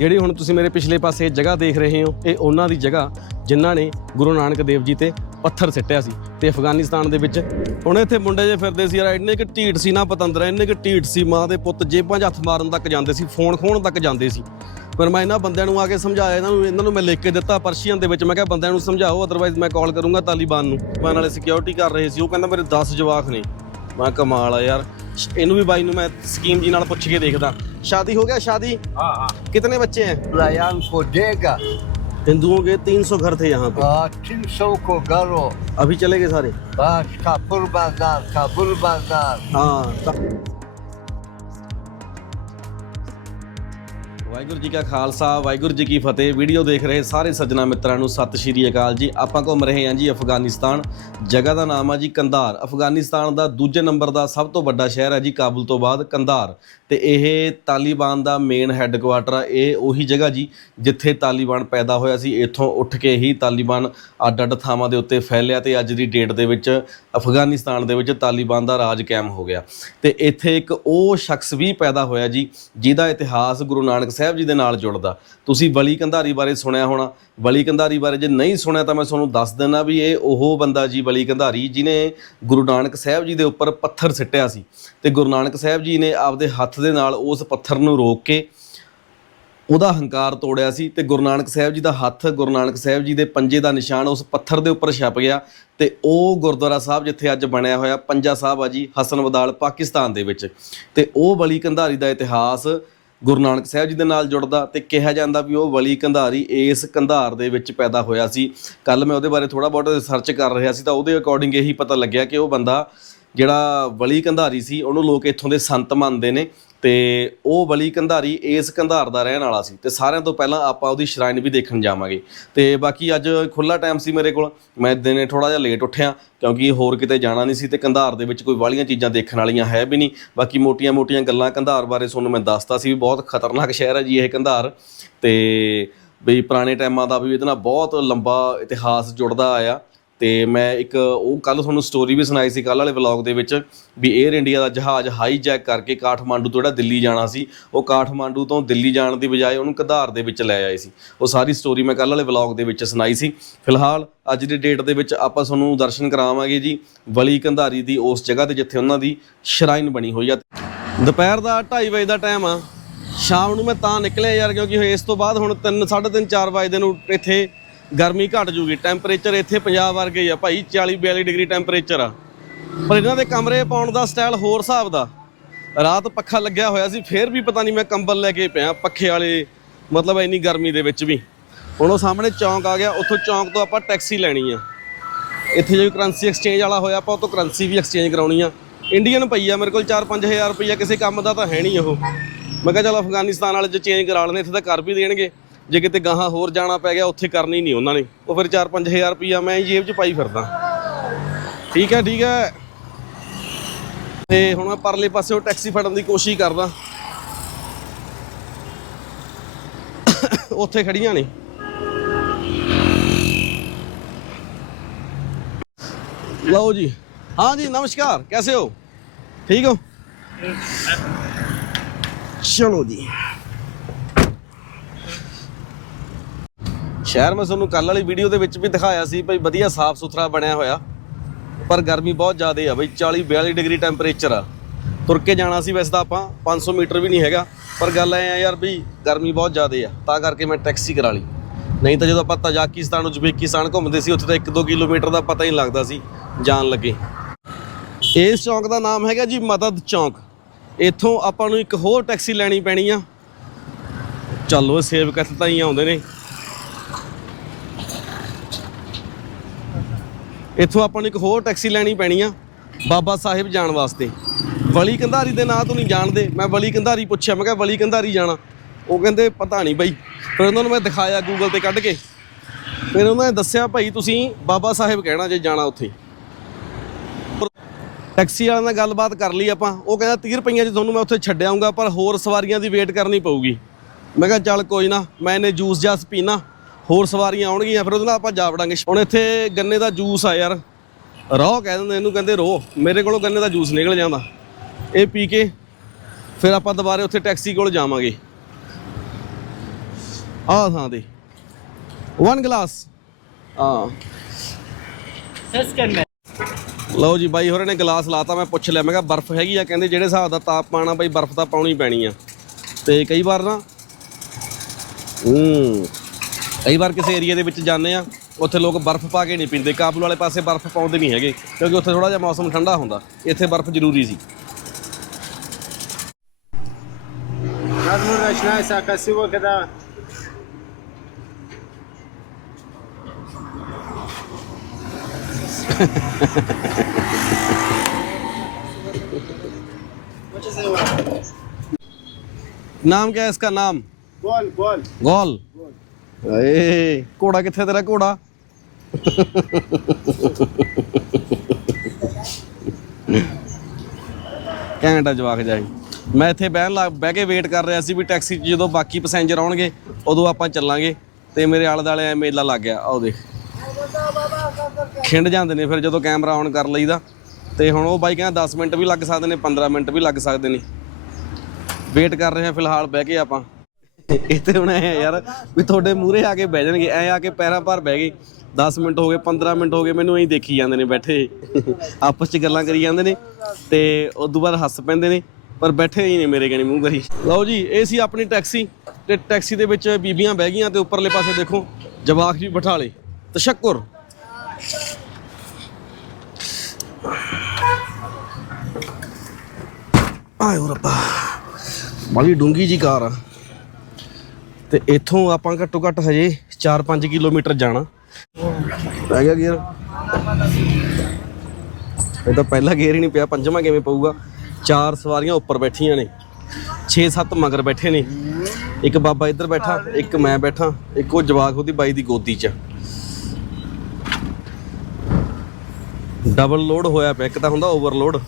ਜਿਹੜੀ ਹੁਣ ਤੁਸੀਂ ਮੇਰੇ ਪਿਛਲੇ ਪਾਸੇ ਜਗ੍ਹਾ ਦੇਖ ਰਹੇ ਹੋ, ਇਹ ਉਹਨਾਂ ਦੀ ਜਗ੍ਹਾ ਜਿਨ੍ਹਾਂ ਨੇ ਗੁਰੂ ਨਾਨਕ ਦੇਵ ਜੀ ਤੇ ਪੱਥਰ ਸਿੱਟਿਆ ਸੀ ਤੇ ਅਫਗਾਨਿਸਤਾਨ ਦੇ ਵਿੱਚ। ਹੁਣ ਇੱਥੇ ਮੁੰਡੇ ਜੇ ਫਿਰਦੇ ਸੀ, ਯਾਰ ਇੰਨੇ ਕਿ ਢੀਠ ਸੀ ਨਾ ਪਤੰਦਰਾ, ਇੰਨੇ ਕਿ ਢੀਠ ਸੀ, ਮਾਂ ਦੇ ਪੁੱਤ ਜੇਬਾਂ 'ਚ ਹੱਥ ਮਾਰਨ ਤੱਕ ਜਾਂਦੇ ਸੀ, ਫੋਨ ਖੋਣ ਤੱਕ ਜਾਂਦੇ ਸੀ। ਪਰ ਮੈਂ ਇਹਨਾਂ ਬੰਦਿਆਂ ਨੂੰ ਆ ਕੇ ਸਮਝਾਇਆ, ਇਹਨਾਂ ਨੂੰ ਇਹਨਾਂ ਨੂੰ ਮੈਂ ਲਿਖ ਕੇ ਦਿੱਤਾ ਪਰਸ਼ੀਅਨ ਦੇ ਵਿੱਚ, ਮੈਂ ਕਿਹਾ ਬੰਦਿਆਂ ਨੂੰ ਸਮਝਾਓ ਅਦਰਵਾਈਜ਼ ਮੈਂ ਕਾਲ ਕਰੂੰਗਾ ਤਾਲਿਬਾਨ ਨੂੰ। ਮੈਂ ਨਾਲੇ ਸਿਕਿਉਰਿਟੀ ਕਰ ਰਹੇ ਸੀ, ਉਹ ਕਹਿੰਦਾ ਮੇਰੇ 10 ਜਵਾਕ ਨੇ। ਮੈਂ ਕਿਹਾ ਕਮਾਲ ਆ ਯਾਰ ਸ਼- ਇਹਨੂੰ ਵੀ ਬਾਈ ਨੂੰ ਮੈਂ ਸਕੀਮ ਜੀ ਨਾਲ ਪੁੱਛ ਕੇ ਦੇਖਦਾ ਸ਼ਾਦੀ ਹੋ ਗਿਆ ਸ਼ਾਦੀ हाँ हाँ कितने बच्चे हैं प्रयाण को देगा हिंदुओं के 300 घर थे यहाँ पे तीन सौ को करो अभी चले गए सारे बस कापुर बाजार काबुल बाजार हाँ ਵਾਹਿਗੁਰੂ ਜੀ ਕਾ ਖਾਲਸਾ, ਵਾਹਿਗੁਰੂ ਜੀ ਕੀ ਫਤਿਹ। ਵੀਡੀਓ ਦੇਖ ਰਹੇ ਸਾਰੇ ਸੱਜਣਾ ਮਿੱਤਰਾਂ ਨੂੰ ਸਤਿ ਸ਼੍ਰੀ ਅਕਾਲ ਜੀ। ਆਪਾਂ ਘੁੰਮ ਰਹੇ ਹਾਂ ਜੀ ਅਫਗਾਨਿਸਤਾਨ। ਜਗ੍ਹਾ ਦਾ ਨਾਮ ਆ ਜੀ ਕੰਧਾਰ। ਅਫਗਾਨਿਸਤਾਨ ਦਾ ਦੂਜੇ ਨੰਬਰ ਦਾ ਸਭ ਤੋਂ ਵੱਡਾ ਸ਼ਹਿਰ ਹੈ ਜੀ ਕਾਬੁਲ ਤੋਂ ਬਾਅਦ ਕੰਧਾਰ। ਤੇ ਇਹ ਤਾਲਿਬਾਨ ਦਾ ਮੇਨ ਹੈੱਡਕੁਆਟਰ ਆ, ਇਹ ਉਹੀ ਜਗ੍ਹਾ ਜੀ ਜਿੱਥੇ ਤਾਲਿਬਾਨ ਪੈਦਾ ਹੋਇਆ ਸੀ। ਇੱਥੋਂ ਉੱਠ ਕੇ ਹੀ ਤਾਲਿਬਾਨ ਅੱਡ ਅੱਡ ਥਾਵਾਂ ਦੇ ਉੱਤੇ ਫੈਲਿਆ ਤੇ ਅੱਜ ਦੀ ਡੇਟ ਦੇ ਵਿੱਚ ਅਫਗਾਨਿਸਤਾਨ ਦੇ ਵਿੱਚ ਤਾਲਿਬਾਨ ਦਾ ਰਾਜ ਕਾਇਮ ਹੋ ਗਿਆ। ਤੇ ਇੱਥੇ ਇੱਕ ਉਹ ਸ਼ਖਸ ਵੀ ਪੈਦਾ ਹੋਇਆ ਜੀ, ਜਿਹਦਾ ਇਤਿਹਾਸ ਗੁਰੂ ਨਾਨਕ ਸਾਹਿਬ ਜੀ ਦੇ ਨਾਲ ਜੁੜਦਾ। ਤੁਸੀਂ ਬਲੀ ਕੰਧਾਰੀ ਬਾਰੇ ਸੁਣਿਆ ਹੋਣਾ। ਬਲੀ ਕੰਧਾਰੀ ਬਾਰੇ ਜੇ ਨਹੀਂ ਸੁਣਿਆ ਤਾਂ ਮੈਂ ਤੁਹਾਨੂੰ ਦੱਸ ਦਿੰਦਾ ਵੀ ਇਹ ਉਹ ਬੰਦਾ ਜੀ ਬਲੀ ਕੰਧਾਰੀ ਜਿਨੇ ਗੁਰੂ ਨਾਨਕ ਸਾਹਿਬ ਜੀ ਦੇ ਉੱਪਰ ਪੱਥਰ ਸਿੱਟਿਆ ਸੀ। ਤੇ ਗੁਰੂ ਨਾਨਕ ਸਾਹਿਬ ਜੀ ਨੇ ਆਪਦੇ ਹੱਥ ਦੇ ਨਾਲ ਉਸ ਪੱਥਰ ਨੂੰ ਰੋਕ ਕੇ ਉਹਦਾ ਹੰਕਾਰ ਤੋੜਿਆ ਸੀ ਤੇ ਗੁਰੂ ਨਾਨਕ ਸਾਹਿਬ ਜੀ ਦਾ ਹੱਥ ਗੁਰੂ ਨਾਨਕ ਸਾਹਿਬ ਜੀ ਦੇ ਪੰਜੇ ਦਾ ਨਿਸ਼ਾਨ ਉਸ ਪੱਥਰ ਦੇ ਉੱਪਰ ਛਪ ਗਿਆ ਤੇ ਉਹ ਗੁਰਦੁਆਰਾ ਸਾਹਿਬ ਜਿੱਥੇ ਅੱਜ ਬਣਿਆ ਹੋਇਆ ਪੰਜਾ ਸਾਹਿਬ ਆ ਜੀ, ਹਸਨ ਹਸਨਵਦਾਲ ਪਾਕਿਸਤਾਨ ਦੇ ਵਿੱਚ। ਤੇ ਉਹ ਬਲੀ ਕੰਧਾਰੀ ਦਾ ਇਤਿਹਾਸ ਗੁਰੂ ਨਾਨਕ ਸਾਹਿਬ ਜੀ ਦੇ ਨਾਲ ਜੁੜਦਾ ਤੇ ਕਿਹਾ ਜਾਂਦਾ ਵੀ ਉਹ ਵਲੀ ਕੰਧਾਰੀ ਇਸ ਕੰਧਾਰ ਦੇ ਵਿੱਚ ਪੈਦਾ ਹੋਇਆ ਸੀ। ਕੱਲ ਮੈਂ ਉਹਦੇ ਬਾਰੇ ਥੋੜਾ ਬਹੁਤ ਰਿਸਰਚ ਕਰ ਰਿਹਾ ਸੀ ਤਾਂ ਉਹਦੇ ਅਕੋਰਡਿੰਗ ਇਹੀ ਪਤਾ ਲੱਗਿਆ ਕਿ ਉਹ ਬੰਦਾ ਜਿਹੜਾ ਬਲੀ ਕੰਧਾਰੀ ਸੀ, ਉਹਨੂੰ ਲੋਕ ਇੱਥੋਂ ਦੇ ਸੰਤ ਮੰਨਦੇ ਨੇ ਤੇ ਉਹ ਬਲੀ ਕੰਧਾਰੀ ਇਸ ਕੰਧਾਰ ਦਾ ਰਹਿਣ ਵਾਲਾ ਸੀ ਤੇ ਸਾਰਿਆਂ ਤੋਂ ਪਹਿਲਾਂ ਆਪਾਂ ਉਹਦੀ ਸ਼ਰਾਈਨ ਵੀ ਦੇਖਣ ਜਾਵਾਂਗੇ। ਤੇ ਬਾਕੀ ਅੱਜ ਖੁੱਲਾ ਟਾਈਮ ਸੀ ਮੇਰੇ ਕੋਲ, ਮੈਂ ਦਿਨੇ ਥੋੜਾ ਜਿਹਾ ਲੇਟ ਉੱਠਿਆ ਕਿਉਂਕਿ ਹੋਰ ਕਿਤੇ ਜਾਣਾ ਨਹੀਂ ਸੀ ਤੇ ਕੰਧਾਰ ਦੇ ਵਿੱਚ ਕੋਈ ਵਾਲੀਆਂ ਚੀਜ਼ਾਂ ਦੇਖਣ ਵਾਲੀਆਂ ਹੈ ਵੀ ਨਹੀਂ। ਬਾਕੀ ਮੋਟੀਆਂ-ਮੋਟੀਆਂ ਗੱਲਾਂ ਕੰਧਾਰ ਬਾਰੇ ਤੁਹਾਨੂੰ ਮੈਂ ਦੱਸਤਾ ਸੀ ਵੀ ਬਹੁਤ ਖਤਰਨਾਕ ਸ਼ਹਿਰ ਹੈ ਜੀ ਇਹ ਕੰਧਾਰ ਤੇ ਬਈ ਪੁਰਾਣੇ ਟਾਈਮਾਂ ਦਾ ਵੀ ਇਹਦੇ ਨਾਲ ਬਹੁਤ ਲੰਬਾ ਇਤਿਹਾਸ ਜੁੜਦਾ ਆਇਆ। ਤੇ ਮੈਂ ਇੱਕ ਉਹ ਕੱਲ ਤੁਹਾਨੂੰ ਸਟੋਰੀ ਵੀ ਸੁਣਾਈ ਸੀ ਕੱਲ ਵਾਲੇ ਵਲੌਗ ਦੇ ਵਿੱਚ ਵੀ 에ਅਰ ਇੰਡੀਆ ਦਾ ਜਹਾਜ਼ ਹਾਈਜੈਕ ਕਰਕੇ ਕਾਠਮਾਂਡੂ ਤੋਂ ਜਿਹੜਾ ਦਿੱਲੀ ਜਾਣਾ ਸੀ, ਉਹ ਕਾਠਮਾਂਡੂ ਤੋਂ ਦਿੱਲੀ ਜਾਣ ਦੀ ਬਜਾਏ ਉਹਨੂੰ ਕਧਾਰ ਦੇ ਵਿੱਚ ਲੈ ਆਏ ਸੀ। ਉਹ ਸਾਰੀ ਸਟੋਰੀ ਮੈਂ ਕੱਲ ਵਾਲੇ ਵਲੌਗ ਦੇ ਵਿੱਚ ਸੁਣਾਈ ਸੀ। ਫਿਲਹਾਲ ਅੱਜ ਦੀ ਡੇਟ ਦੇ ਵਿੱਚ ਆਪਾਂ ਤੁਹਾਨੂੰ ਦਰਸ਼ਨ ਕਰਾਵਾਂਗੇ ਜੀ, ਵਲੀ ਕੰਧਾਰੀ ਦੀ ਉਸ ਜਗ੍ਹਾ ਤੇ ਜਿੱਥੇ ਉਹਨਾਂ ਦੀ ਸ਼ਰਾਈਨ ਬਣੀ ਹੋਈ ਆ। ਦੁਪਹਿਰ ਦਾ 2:30 ਵਜੇ ਦਾ ਟਾਈਮ ਆ। ਸ਼ਾਮ ਨੂੰ ਮੈਂ ਤਾਂ ਨਿਕਲਿਆ ਯਾਰ, ਕਿਉਂਕਿ ਇਸ ਤੋਂ ਬਾਅਦ ਹੁਣ 3 3:30 4 ਵਜੇ ਨੂੰ ਇੱਥੇ ਗਰਮੀ ਘਟ ਜੂਗੀ ਟੈਂਪਰੇਚਰ ਇੱਥੇ ਪੰਜਾਬ ਵਰਗੇ ਹੀ ਆ ਭਾਈ 40 42 ਡਿਗਰੀ ਟੈਂਪਰੇਚਰ ਆ। ਪਰ ਇਹਨਾਂ ਦੇ ਕਮਰੇ ਪਾਉਣ ਦਾ ਸਟਾਈਲ ਹੋਰ ਹਿਸਾਬ ਦਾ। ਰਾਤ ਪੱਖਾ ਲੱਗਿਆ ਹੋਇਆ ਸੀ, ਫੇਰ ਵੀ ਪਤਾ ਨਹੀਂ ਮੈਂ ਕੰਬਲ ਲੈ ਕੇ ਪਿਆ, ਪੱਖੇ ਵਾਲੇ, ਮਤਲਬ ਇੰਨੀ ਗਰਮੀ ਦੇ ਵਿੱਚ ਵੀ। ਹੁਣ ਉਹ ਸਾਹਮਣੇ ਚੌਂਕ ਆ ਗਿਆ, ਉੱਥੋਂ ਚੌਂਕ ਤੋਂ ਆਪਾਂ ਟੈਕਸੀ ਲੈਣੀ ਆ। ਇੱਥੇ ਜੇ ਕਰੰਸੀ ਐਕਸਚੇਂਜ ਵਾਲਾ ਹੋਇਆ, ਆਪਾਂ ਉਹ ਕਰੰਸੀ ਵੀ ਐਕਸਚੇਂਜ ਕਰਾਉਣੀ ਆ। ਇੰਡੀਅਨ ਪਈ ਆ, ਮੇਰੇ ਕੋਲ 4-5000 ਰੁਪਈਆ, ਕਿਸੇ ਕੰਮ ਦਾ ਤਾਂ ਹੈ ਨਹੀਂ ਉਹ। ਮੈਂ ਕਿਹਾ ਚਲ ਅਫਗਾਨਿਸਤਾਨ ਵਾਲੇ ਜੇ ਚੇਂਜ ਕਰਾ ਲੈਣੇ ਇੱਥੇ ਤਾਂ ਕਰ ਵੀ ਦੇਣਗੇ। ਜੇ ਕਿਤੇ ਗਾਹਾਂ ਹੋਰ ਜਾਣਾ ਪੈ ਗਿਆ, ਉੱਥੇ ਕਰਨੀ ਨਹੀਂ ਉਹਨਾਂ ਨੇ। ਉਹ ਫਿਰ 4-5000 ਰੁਪਇਆ ਮੈਂ ਜੇਬ 'ਚ ਪਾਈ ਫਿਰਦਾ। ਠੀਕ ਹੈ ਠੀਕ ਹੈ। ਤੇ ਹੁਣ ਮੈਂ ਪਰਲੇ ਪਾਸੇ ਉਹ ਟੈਕਸੀ ਫੜਨ ਦੀ ਕੋਸ਼ਿਸ਼ ਕਰਦਾ। ਉੱਥੇ ਖੜੀਆਂ ਨੇ। ਲਓ ਜੀ। ਹਾਂ ਜੀ, ਨਮਸਕਾਰ। ਕੈਸੇ ਹੋ? ਠੀਕ ਹੋ? ਚਲੋ ਜੀ। ਸ਼ਹਿਰ ਮੈਂ ਤੁਹਾਨੂੰ ਕੱਲ ਵਾਲੀ ਵੀਡੀਓ ਦੇ ਵਿੱਚ ਵੀ ਦਿਖਾਇਆ ਸੀ ਭਾਈ ਵਧੀਆ ਸਾਫ਼ ਸੁਥਰਾ ਬਣਿਆ ਹੋਇਆ। ਪਰ ਗਰਮੀ ਬਹੁਤ ਜ਼ਿਆਦਾ ਆ ਬਈ 40 42 ਡਿਗਰੀ ਟੈਂਪਰੇਚਰ ਆ। ਤੁਰ ਕੇ ਜਾਣਾ ਸੀ ਵੈਸੇ ਤਾਂ ਆਪਾਂ 500 ਮੀਟਰ ਵੀ ਨਹੀਂ ਹੈਗਾ। ਪਰ ਗੱਲ ਐ ਆ ਯਾਰ ਵੀ ਗਰਮੀ ਬਹੁਤ ਜ਼ਿਆਦਾ ਆ, ਤਾਂ ਕਰਕੇ ਮੈਂ ਟੈਕਸੀ ਕਰਾ ਲਈ। ਨਹੀਂ ਤਾਂ ਜਦੋਂ ਆਪਾਂ ਤਜਾਕਿਸਤਾਨ, ਉਜ਼ਬੇਕਿਸਤਾਨ ਘੁੰਮਦੇ ਸੀ, ਉੱਥੇ ਤਾਂ 1-2 ਕਿਲੋਮੀਟਰ ਦਾ ਪਤਾ ਹੀ ਨਹੀਂ ਲੱਗਦਾ ਸੀ, ਜਾਣ ਲੱਗੇ। ਇਸ ਚੌਂਕ ਦਾ ਨਾਮ ਹੈਗਾ ਜੀ ਮਦਦ ਚੌਂਕ। ਇੱਥੋਂ ਆਪਾਂ ਨੂੰ ਇੱਕ ਹੋਰ ਟੈਕਸੀ ਲੈਣੀ ਪੈਣੀ ਆ। ਚੱਲੋ ਇਹ ਸੇਵਕ ਤਾਂ ਹੀ ਆਉਂਦੇ ਨੇ। ਇੱਥੋਂ ਆਪਾਂ ਨੂੰ ਇੱਕ ਹੋਰ ਟੈਕਸੀ ਲੈਣੀ ਪੈਣੀ ਆ ਬਾਬਾ ਸਾਹਿਬ ਜਾਣ ਵਾਸਤੇ। ਵਲੀ ਕੰਧਾਰੀ ਦੇ ਨਾਂ ਤੋਂ ਨਹੀਂ ਜਾਣਦੇ। ਮੈਂ ਵਲੀ ਕੰਧਾਰੀ ਪੁੱਛਿਆ, ਮੈਂ ਕਿਹਾ ਵਲੀ ਕੰਧਾਰੀ ਜਾਣਾ। ਉਹ ਕਹਿੰਦੇ, ਪਤਾ ਨਹੀਂ ਬਾਈ। ਫਿਰ ਉਹਨਾਂ ਨੂੰ ਮੈਂ ਦਿਖਾਇਆ ਗੂਗਲ ਤੇ ਕੱਢ ਕੇ। ਫਿਰ ਉਹਨਾਂ ਨੇ ਦੱਸਿਆ, ਭਾਈ ਤੁਸੀਂ ਬਾਬਾ ਸਾਹਿਬ ਕਹਿਣਾ ਜੇ ਜਾਣਾ ਉੱਥੇ। ਟੈਕਸੀ ਵਾਲਿਆਂ ਨਾਲ ਗੱਲਬਾਤ ਕਰ ਲਈ ਆਪਾਂ। ਉਹ ਕਹਿੰਦਾ 30 ਰੁਪਈਆਂ 'ਚ ਤੁਹਾਨੂੰ ਮੈਂ ਉੱਥੇ ਛੱਡ ਆਊਂਗਾ, ਪਰ ਹੋਰ ਸਵਾਰੀਆਂ ਦੀ ਵੇਟ ਕਰਨੀ ਪਊਗੀ। ਮੈਂ ਕਿਹਾ, ਚੱਲ ਕੋਈ ਨਾ, ਮੈਂ ਇਹਨੇ ਜੂਸ ਜਾਸ ਪੀਣਾ। ਹੋਰ ਸਵਾਰੀਆਂ ਆਉਣਗੀਆਂ, ਫਿਰ ਉਹਦੇ ਨਾਲ ਆਪਾਂ ਜਾ ਵੜਾਂਗੇ। ਹੁਣ ਇੱਥੇ ਗੰਨੇ ਦਾ ਜੂਸ ਆ ਯਾਰ। ਰੋਹ ਕਹਿ ਦਿੰਦੇ, ਇਹਨੂੰ ਕਹਿੰਦੇ ਰੋਹ ਮੇਰੇ ਕੋਲੋਂ ਗੰਨੇ ਦਾ ਜੂਸ ਨਿਕਲ ਜਾਂਦਾ। ਇਹ ਪੀ ਕੇ ਫਿਰ ਆਪਾਂ ਦੁਬਾਰੇ ਉੱਥੇ ਟੈਕਸੀ ਕੋਲ ਜਾਵਾਂਗੇ। ਆਹ ਥਾਂ ਦੇ ਵਨ ਗਲਾਸ ਹਾਂ। ਲਓ ਜੀ, ਬਾਈ ਹੋਰਾਂ ਨੇ ਗਲਾਸ ਲਾਤਾ, ਮੈਂ ਪੁੱਛ ਲਿਆ। ਮੈਂ ਕਿਹਾ ਬਰਫ਼ ਹੈਗੀ ਆ, ਕਹਿੰਦੇ ਜਿਹੜੇ ਹਿਸਾਬ ਦਾ ਤਾਪਮਾਨ ਆ, ਬਾਈ ਬਰਫ਼ ਤਾਂ ਪਾਉਣੀ ਪੈਣੀ ਆ। ਤੇ ਕਈ ਵਾਰ ਨਾ, ਹੂੰ। ਕਈ ਵਾਰ ਕਿਸੇ ਏਰੀਆ ਦੇ ਵਿੱਚ ਜਾਂਦੇ ਆ ਉੱਥੇ ਲੋਕ ਬਰਫ਼ ਪਾ ਕੇ ਨਹੀਂ ਪੀਂਦੇ ਕਾਬਲ ਵਾਲੇ ਪਾਸੇ ਬਰਫ਼ ਪਾਉਂਦੇ ਨਹੀਂ ਹੈਗੇ ਕਿਉਂਕਿ ਉੱਥੇ ਥੋੜਾ ਜਿਹਾ ਮੌਸਮ ਠੰਡਾ ਹੁੰਦਾ ਇੱਥੇ ਬਰਫ਼ ਜ਼ਰੂਰੀ ਸੀ Надо начинается, а красиво, когда ਨਾਮ क्या है इसका नाम гол, гол. ਗੋਲ ਏ ਘੋੜਾ ਕਿੱਥੇ ਤੇਰਾ ਘੋੜਾ? ਘੈਂਟਾ ਜਵਾਕ ਜਾਈ। ਮੈਂ ਇੱਥੇ ਬਹਿਣ ਲੱਗ, ਬਹਿ ਕੇ ਵੇਟ ਕਰ ਰਿਹਾ ਸੀ ਵੀ ਟੈਕਸੀ 'ਚ ਜਦੋਂ ਬਾਕੀ ਪੈਸੇਂਜਰ ਆਉਣਗੇ, ਉਦੋਂ ਆਪਾਂ ਚੱਲਾਂਗੇ। ਤੇ ਮੇਰੇ ਆਲੇ ਦਾਲੇ ਐ ਮੇਲਾ ਲੱਗ ਗਿਆ। ਆਓ ਦੇਖ। ਖਿੰਡ ਜਾਂਦੇ ਨੇ ਫਿਰ ਜਦੋਂ ਕੈਮਰਾ ਔਨ ਕਰ ਲਈਦਾ। ਤੇ ਹੁਣ ਉਹ ਬਾਈ ਕਹਿੰਦਾ 10 ਮਿੰਟ ਵੀ ਲੱਗ ਸਕਦੇ ਨੇ 15 ਮਿੰਟ ਵੀ ਲੱਗ ਸਕਦੇ ਨੇ। ਵੇਟ ਕਰ ਰਹੇ ਹਾਂ ਫਿਲਹਾਲ, ਬਹਿ ਕੇ ਆਪਾਂ। ਇਹ ਤੇ ਹੁਣ ਐ ਯਾਰ, ਵੀ ਤੁਹਾਡੇ ਮੂਹਰੇ ਆ ਕੇ ਬਹਿ ਜਾਣਗੇ, ਐ ਆ ਕੇ ਪੈਰਾਂ ਭਾਰ ਬਹਿ ਗਏ। 10 ਮਿੰਟ ਹੋ ਗਏ 15 ਮਿੰਟ ਹੋ ਗਏ, ਮੈਨੂੰ ਐਂ ਦੇਖੀ ਜਾਂਦੇ ਨੇ ਬੈਠੇ। ਆਪਸ 'ਚ ਗੱਲਾਂ ਕਰੀ ਜਾਂਦੇ ਨੇ ਤੇ ਉਸ ਤੋਂ ਬਾਅਦ ਹੱਸ ਪੈਂਦੇ ਨੇ, ਪਰ ਬੈਠੇ ਹੀ ਨੇ ਮੇਰੇ ਕਣੀ ਮੂੰਹ ਕਰੀ। ਲਓ ਜੀ, ਇਹ ਸੀ ਆਪਣੀ ਟੈਕਸੀ ਤੇ ਟੈਕਸੀ ਦੇ ਵਿੱਚ ਬੀਬੀਆਂ ਬਹਿ ਗਈਆਂ ਤੇ ਉੱਪਰਲੇ ਪਾਸੇ ਦੇਖੋ, ਜਵਾਕ ਜੀ ਬਿਠਾ ਲਏ। ਤਸ਼ੱਕੁਰ। ਆਏ ਰੱਬਾ ਬੜੀ ਡੂੰਗੀ ਜੀ ਕਾਰ ਆ। ਤੇ ਇੱਥੋਂ ਆਪਾਂ ਘੱਟੋ ਘੱਟ ਹਜੇ 4-5 ਕਿਲੋਮੀਟਰ ਜਾਣਾ। ਪੈ ਗਿਆ ਗੇਅਰ ਇਹ ਤਾਂ ਪਹਿਲਾ ਗੇਅਰ ਹੀ ਨਹੀਂ ਪਿਆ, ਪੰਜਵਾਂ ਕਿਵੇਂ ਪਊਗਾ? ਚਾਰ ਸਵਾਰੀਆਂ ਉੱਪਰ ਬੈਠੀਆਂ ਨੇ। 6-7 ਮਗਰ ਬੈਠੇ ਨੇ। ਇੱਕ ਬਾਬਾ ਇੱਧਰ ਬੈਠਾ, ਇੱਕ ਮੈਂ ਬੈਠਾ, ਇੱਕ ਉਹ ਜਵਾਕ ਉਹਦੀ ਬਾਈ ਦੀ ਗੋਦੀ 'ਚ। ਡਬਲ ਲੋਡ ਹੋਇਆ ਪਿਆ, ਇੱਕ ਤਾਂ ਹੁੰਦਾ ਓਵਰਲੋਡ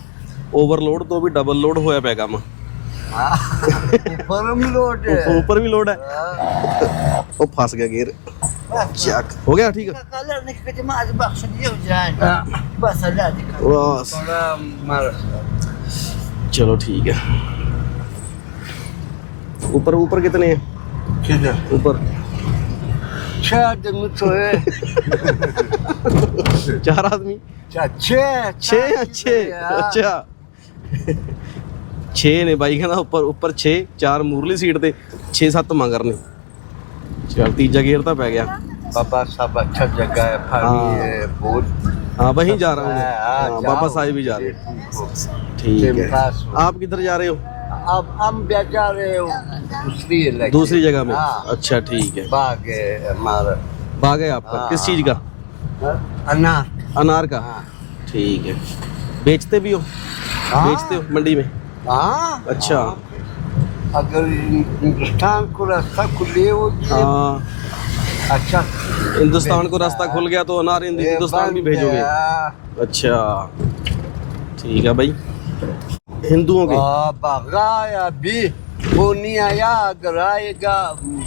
ਓਵਰਲੋਡ ਤੋਂ ਵੀ ਡਬਲ ਲੋਡ ਹੋਇਆ ਪਿਆ ਕੰਮ। ਉੱਪਰ ਵੀ ਲੋਡ ਉੱਪਰ ਉੱਪਰ ਵੀ ਲੋਡ ਹੈ। ਉਹ ਫਸ ਗਿਆ ਗੇਰ ਚੱਕ। ਹੋ ਗਿਆ ਠੀਕ ਹੈ ਕਾਲਰ ਨੇ ਕਿਤੇ ਮਾਜ ਬਖਸ਼ ਦਿਓ ਜਾਨ। ਬਸ ਅੱਲਾ ਦੀ ਬਸ ਥੋੜਾ ਮਾਰ ਚਲੋ ਠੀਕ ਹੈ ऊपर ऊपर कितने हैं ऊपर छह आदमी तो है चार आदमी छः छः अच्छे अच्छा ਛੇ ਨੇ ਬਾਈ ਕਹਿੰਦਾ ਉੱਪਰ ਉੱਪਰ 6 ਚਾਰ ਮੂਰਲੀ ਸੀਟ ਤੇ 6-7 ਮਗਰ ਨੇ ਚਲ ਤੀਜਾ ਗੇਅਰ ਤਾਂ ਪੈ ਗਿਆ बाबा साहब अच्छा जगह है हाँ। पानी है बहुत हाँ वहीं जा रहा हूँ मैं हाँ, हाँ, जाओ। बाबा साहिब भी जा रहे हैं हैं ठीक है पास हो। आप किधर जा रहे हो अब हम भी जा रहे हो दूसरी इलाके दूसरी जगह में हाँ। अच्छा ठीक है बाग है हमारा बाग है आपका हाँ, किस हाँ। चीज का हाँ, अनार अनार का हाँ ठीक है बेचते भी हो हाँ। बेचते हो मंडी में हाँ अच्छा अगर हिंदुस्तान को रास्ता खुले हो हाँ अच्छा हिंदुस्तान को रास्ता खुल गया तो अनार हिंदु- ये हिंदुस्तान भी बन भेजोगे गया। अच्छा ठीक है भाई हिंदुओं के हाँ बगाया भी वो नहीं आया अगर आएगा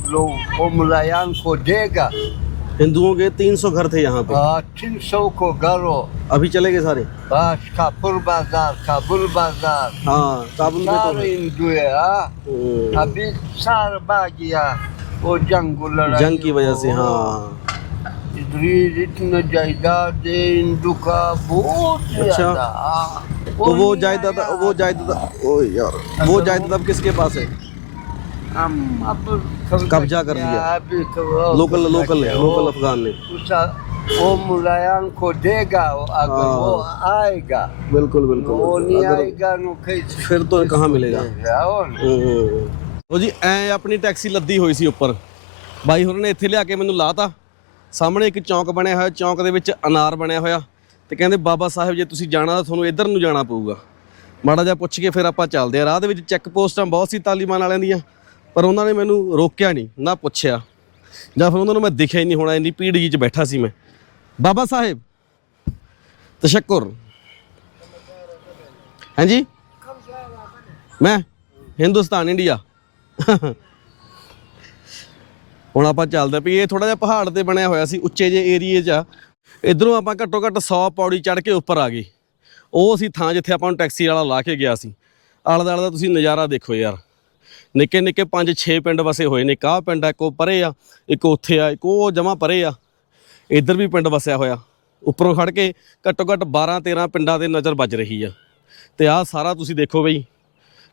लोग वो मुलायम को देगा ہندوؤں کے تین سو گھر تھے یہاں پہ۔ ہاں، تین سو کو گھر ہو ابھی چلے گئے سارے۔ کابل بازار کابل بازار۔ ہاں کابل میں ہندو ہے ہاں۔ ہاں۔ ابھی سار با گیا وہ جنگ جنگ کی وجہ سے ہاں۔ ادھر اتنا جائیداد ہے ہندو کا بہت اچھا۔ زیادہ تو وہ جائیداد وہ جائیداد اچھا، وہ جائیداد اب کس کے پاس ہے؟ हम अब कब्जा कर लिया। अभी तो लोकल लोकल है वो- लोकल अफगान ने उसका वो मुलायम को देगा वो अगर हाँ। वो आएगा बिल्कुल बिल्कुल वो नहीं अगर- आएगा नो कैसे फिर तो कहाँ मिलेगा जाओ ना। ਉਹ ਜੀ ਐ ਆਪਣੀ ਟੈਕਸੀ ਲੱਦੀ ਹੋਈ ਸੀ ਉੱਪਰ ਬਾਈ ਹੋਰਾਂ ਨੇ ਇੱਥੇ ਲਿਆ ਕੇ ਮੈਨੂੰ ਲਾਤਾ ਸਾਹਮਣੇ ਇੱਕ ਚੌਂਕ ਬਣਿਆ ਹੋਇਆ ਚੌਂਕ ਦੇ ਵਿੱਚ ਅਨਾਰ ਬਣਿਆ ਹੋਇਆ ਤੇ ਕਹਿੰਦੇ ਬਾਬਾ ਸਾਹਿਬ ਜੇ ਤੁਸੀਂ ਜਾਣਾ ਤਾਂ ਤੁਹਾਨੂੰ ਇੱਧਰ ਨੂੰ ਜਾਣਾ ਪਊਗਾ ਮਾੜਾ ਜਿਹਾ ਪੁੱਛ ਕੇ ਫਿਰ ਆਪਾਂ ਚੱਲਦੇ ਆ ਰਾਹ ਦੇ ਵਿੱਚ ਚੈੱਕ ਪੋਸਟਾਂ ਬਹੁਤ ਸੀ ਤਾਲੀਬਾਨ ਵਾਲਿਆਂ ਦੀਆਂ ਪਰ ਉਹਨਾਂ ਨੇ ਮੈਨੂੰ ਰੋਕਿਆ ਨਹੀਂ, ਨਾ ਪੁੱਛਿਆ। ਜਾਂ ਫਿਰ ਉਹਨਾਂ ਨੂੰ ਮੈਂ ਦਿਖਿਆ ਹੀ ਨਹੀਂ ਹੋਣਾ, ਇੰਨੀ ਭੀੜ ਜੀ 'ਚ ਬੈਠਾ ਸੀ ਮੈਂ। ਬਾਬਾ ਸਾਹਿਬ, ਤਸ਼ੱਕੁਰ। ਹਾਂਜੀ? ਮੈਂ, ਹਿੰਦੁਸਤਾਨ, ਇੰਡੀਆ। ਹੁਣ ਆਪਾਂ ਚੱਲਦੇ ਪਈ ਇਹ ਥੋੜਾ ਜਿਹਾ ਪਹਾੜ ਤੇ ਬਣਿਆ ਹੋਇਆ ਸੀ, ਉੱਚੇ ਜੇ ਏਰੀਏ 'ਚ ਆ। ਇਧਰੋਂ ਆਪਾਂ ਘੱਟੋ ਘੱਟ 100 ਪੌੜੀ ਚੜ੍ਹ ਕੇ ਉੱਪਰ ਆ ਗਏ। ਉਹ ਸੀ ਥਾਂ ਜਿੱਥੇ ਆਪਾਂ ਨੂੰ ਟੈਕਸੀ ਵਾਲਾ ਲਾ ਕੇ ਗਿਆ ਸੀ। ਆਲੇ ਦੁਆਲੇ ਦਾ ਤੁਸੀਂ ਨਜ਼ਾਰਾ ਦੇਖੋ ਯਾਰ। ਨਿੱਕੇ ਨਿੱਕੇ 5-6 ਪਿੰਡ ਵਸੇ ਹੋਏ ਨੇ ਕਾਹ ਪਿੰਡ ਆ, ਇੱਕ ਉਹ ਪਰੇ ਆ, ਇੱਕ ਉੱਥੇ ਆ, ਇੱਕ ਉਹ ਜਮਾ ਪਰੇ ਆ, ਇੱਧਰ ਵੀ ਪਿੰਡ ਵਸਿਆ ਹੋਇਆ। ਉੱਪਰੋਂ ਖੜ ਕੇ ਘੱਟੋ ਘੱਟ 12-13 ਪਿੰਡਾਂ 'ਤੇ ਨਜ਼ਰ ਵੱਜ ਰਹੀ ਆ। ਤੇ ਆਹ ਸਾਰਾ ਤੁਸੀਂ ਦੇਖੋ ਬਈ,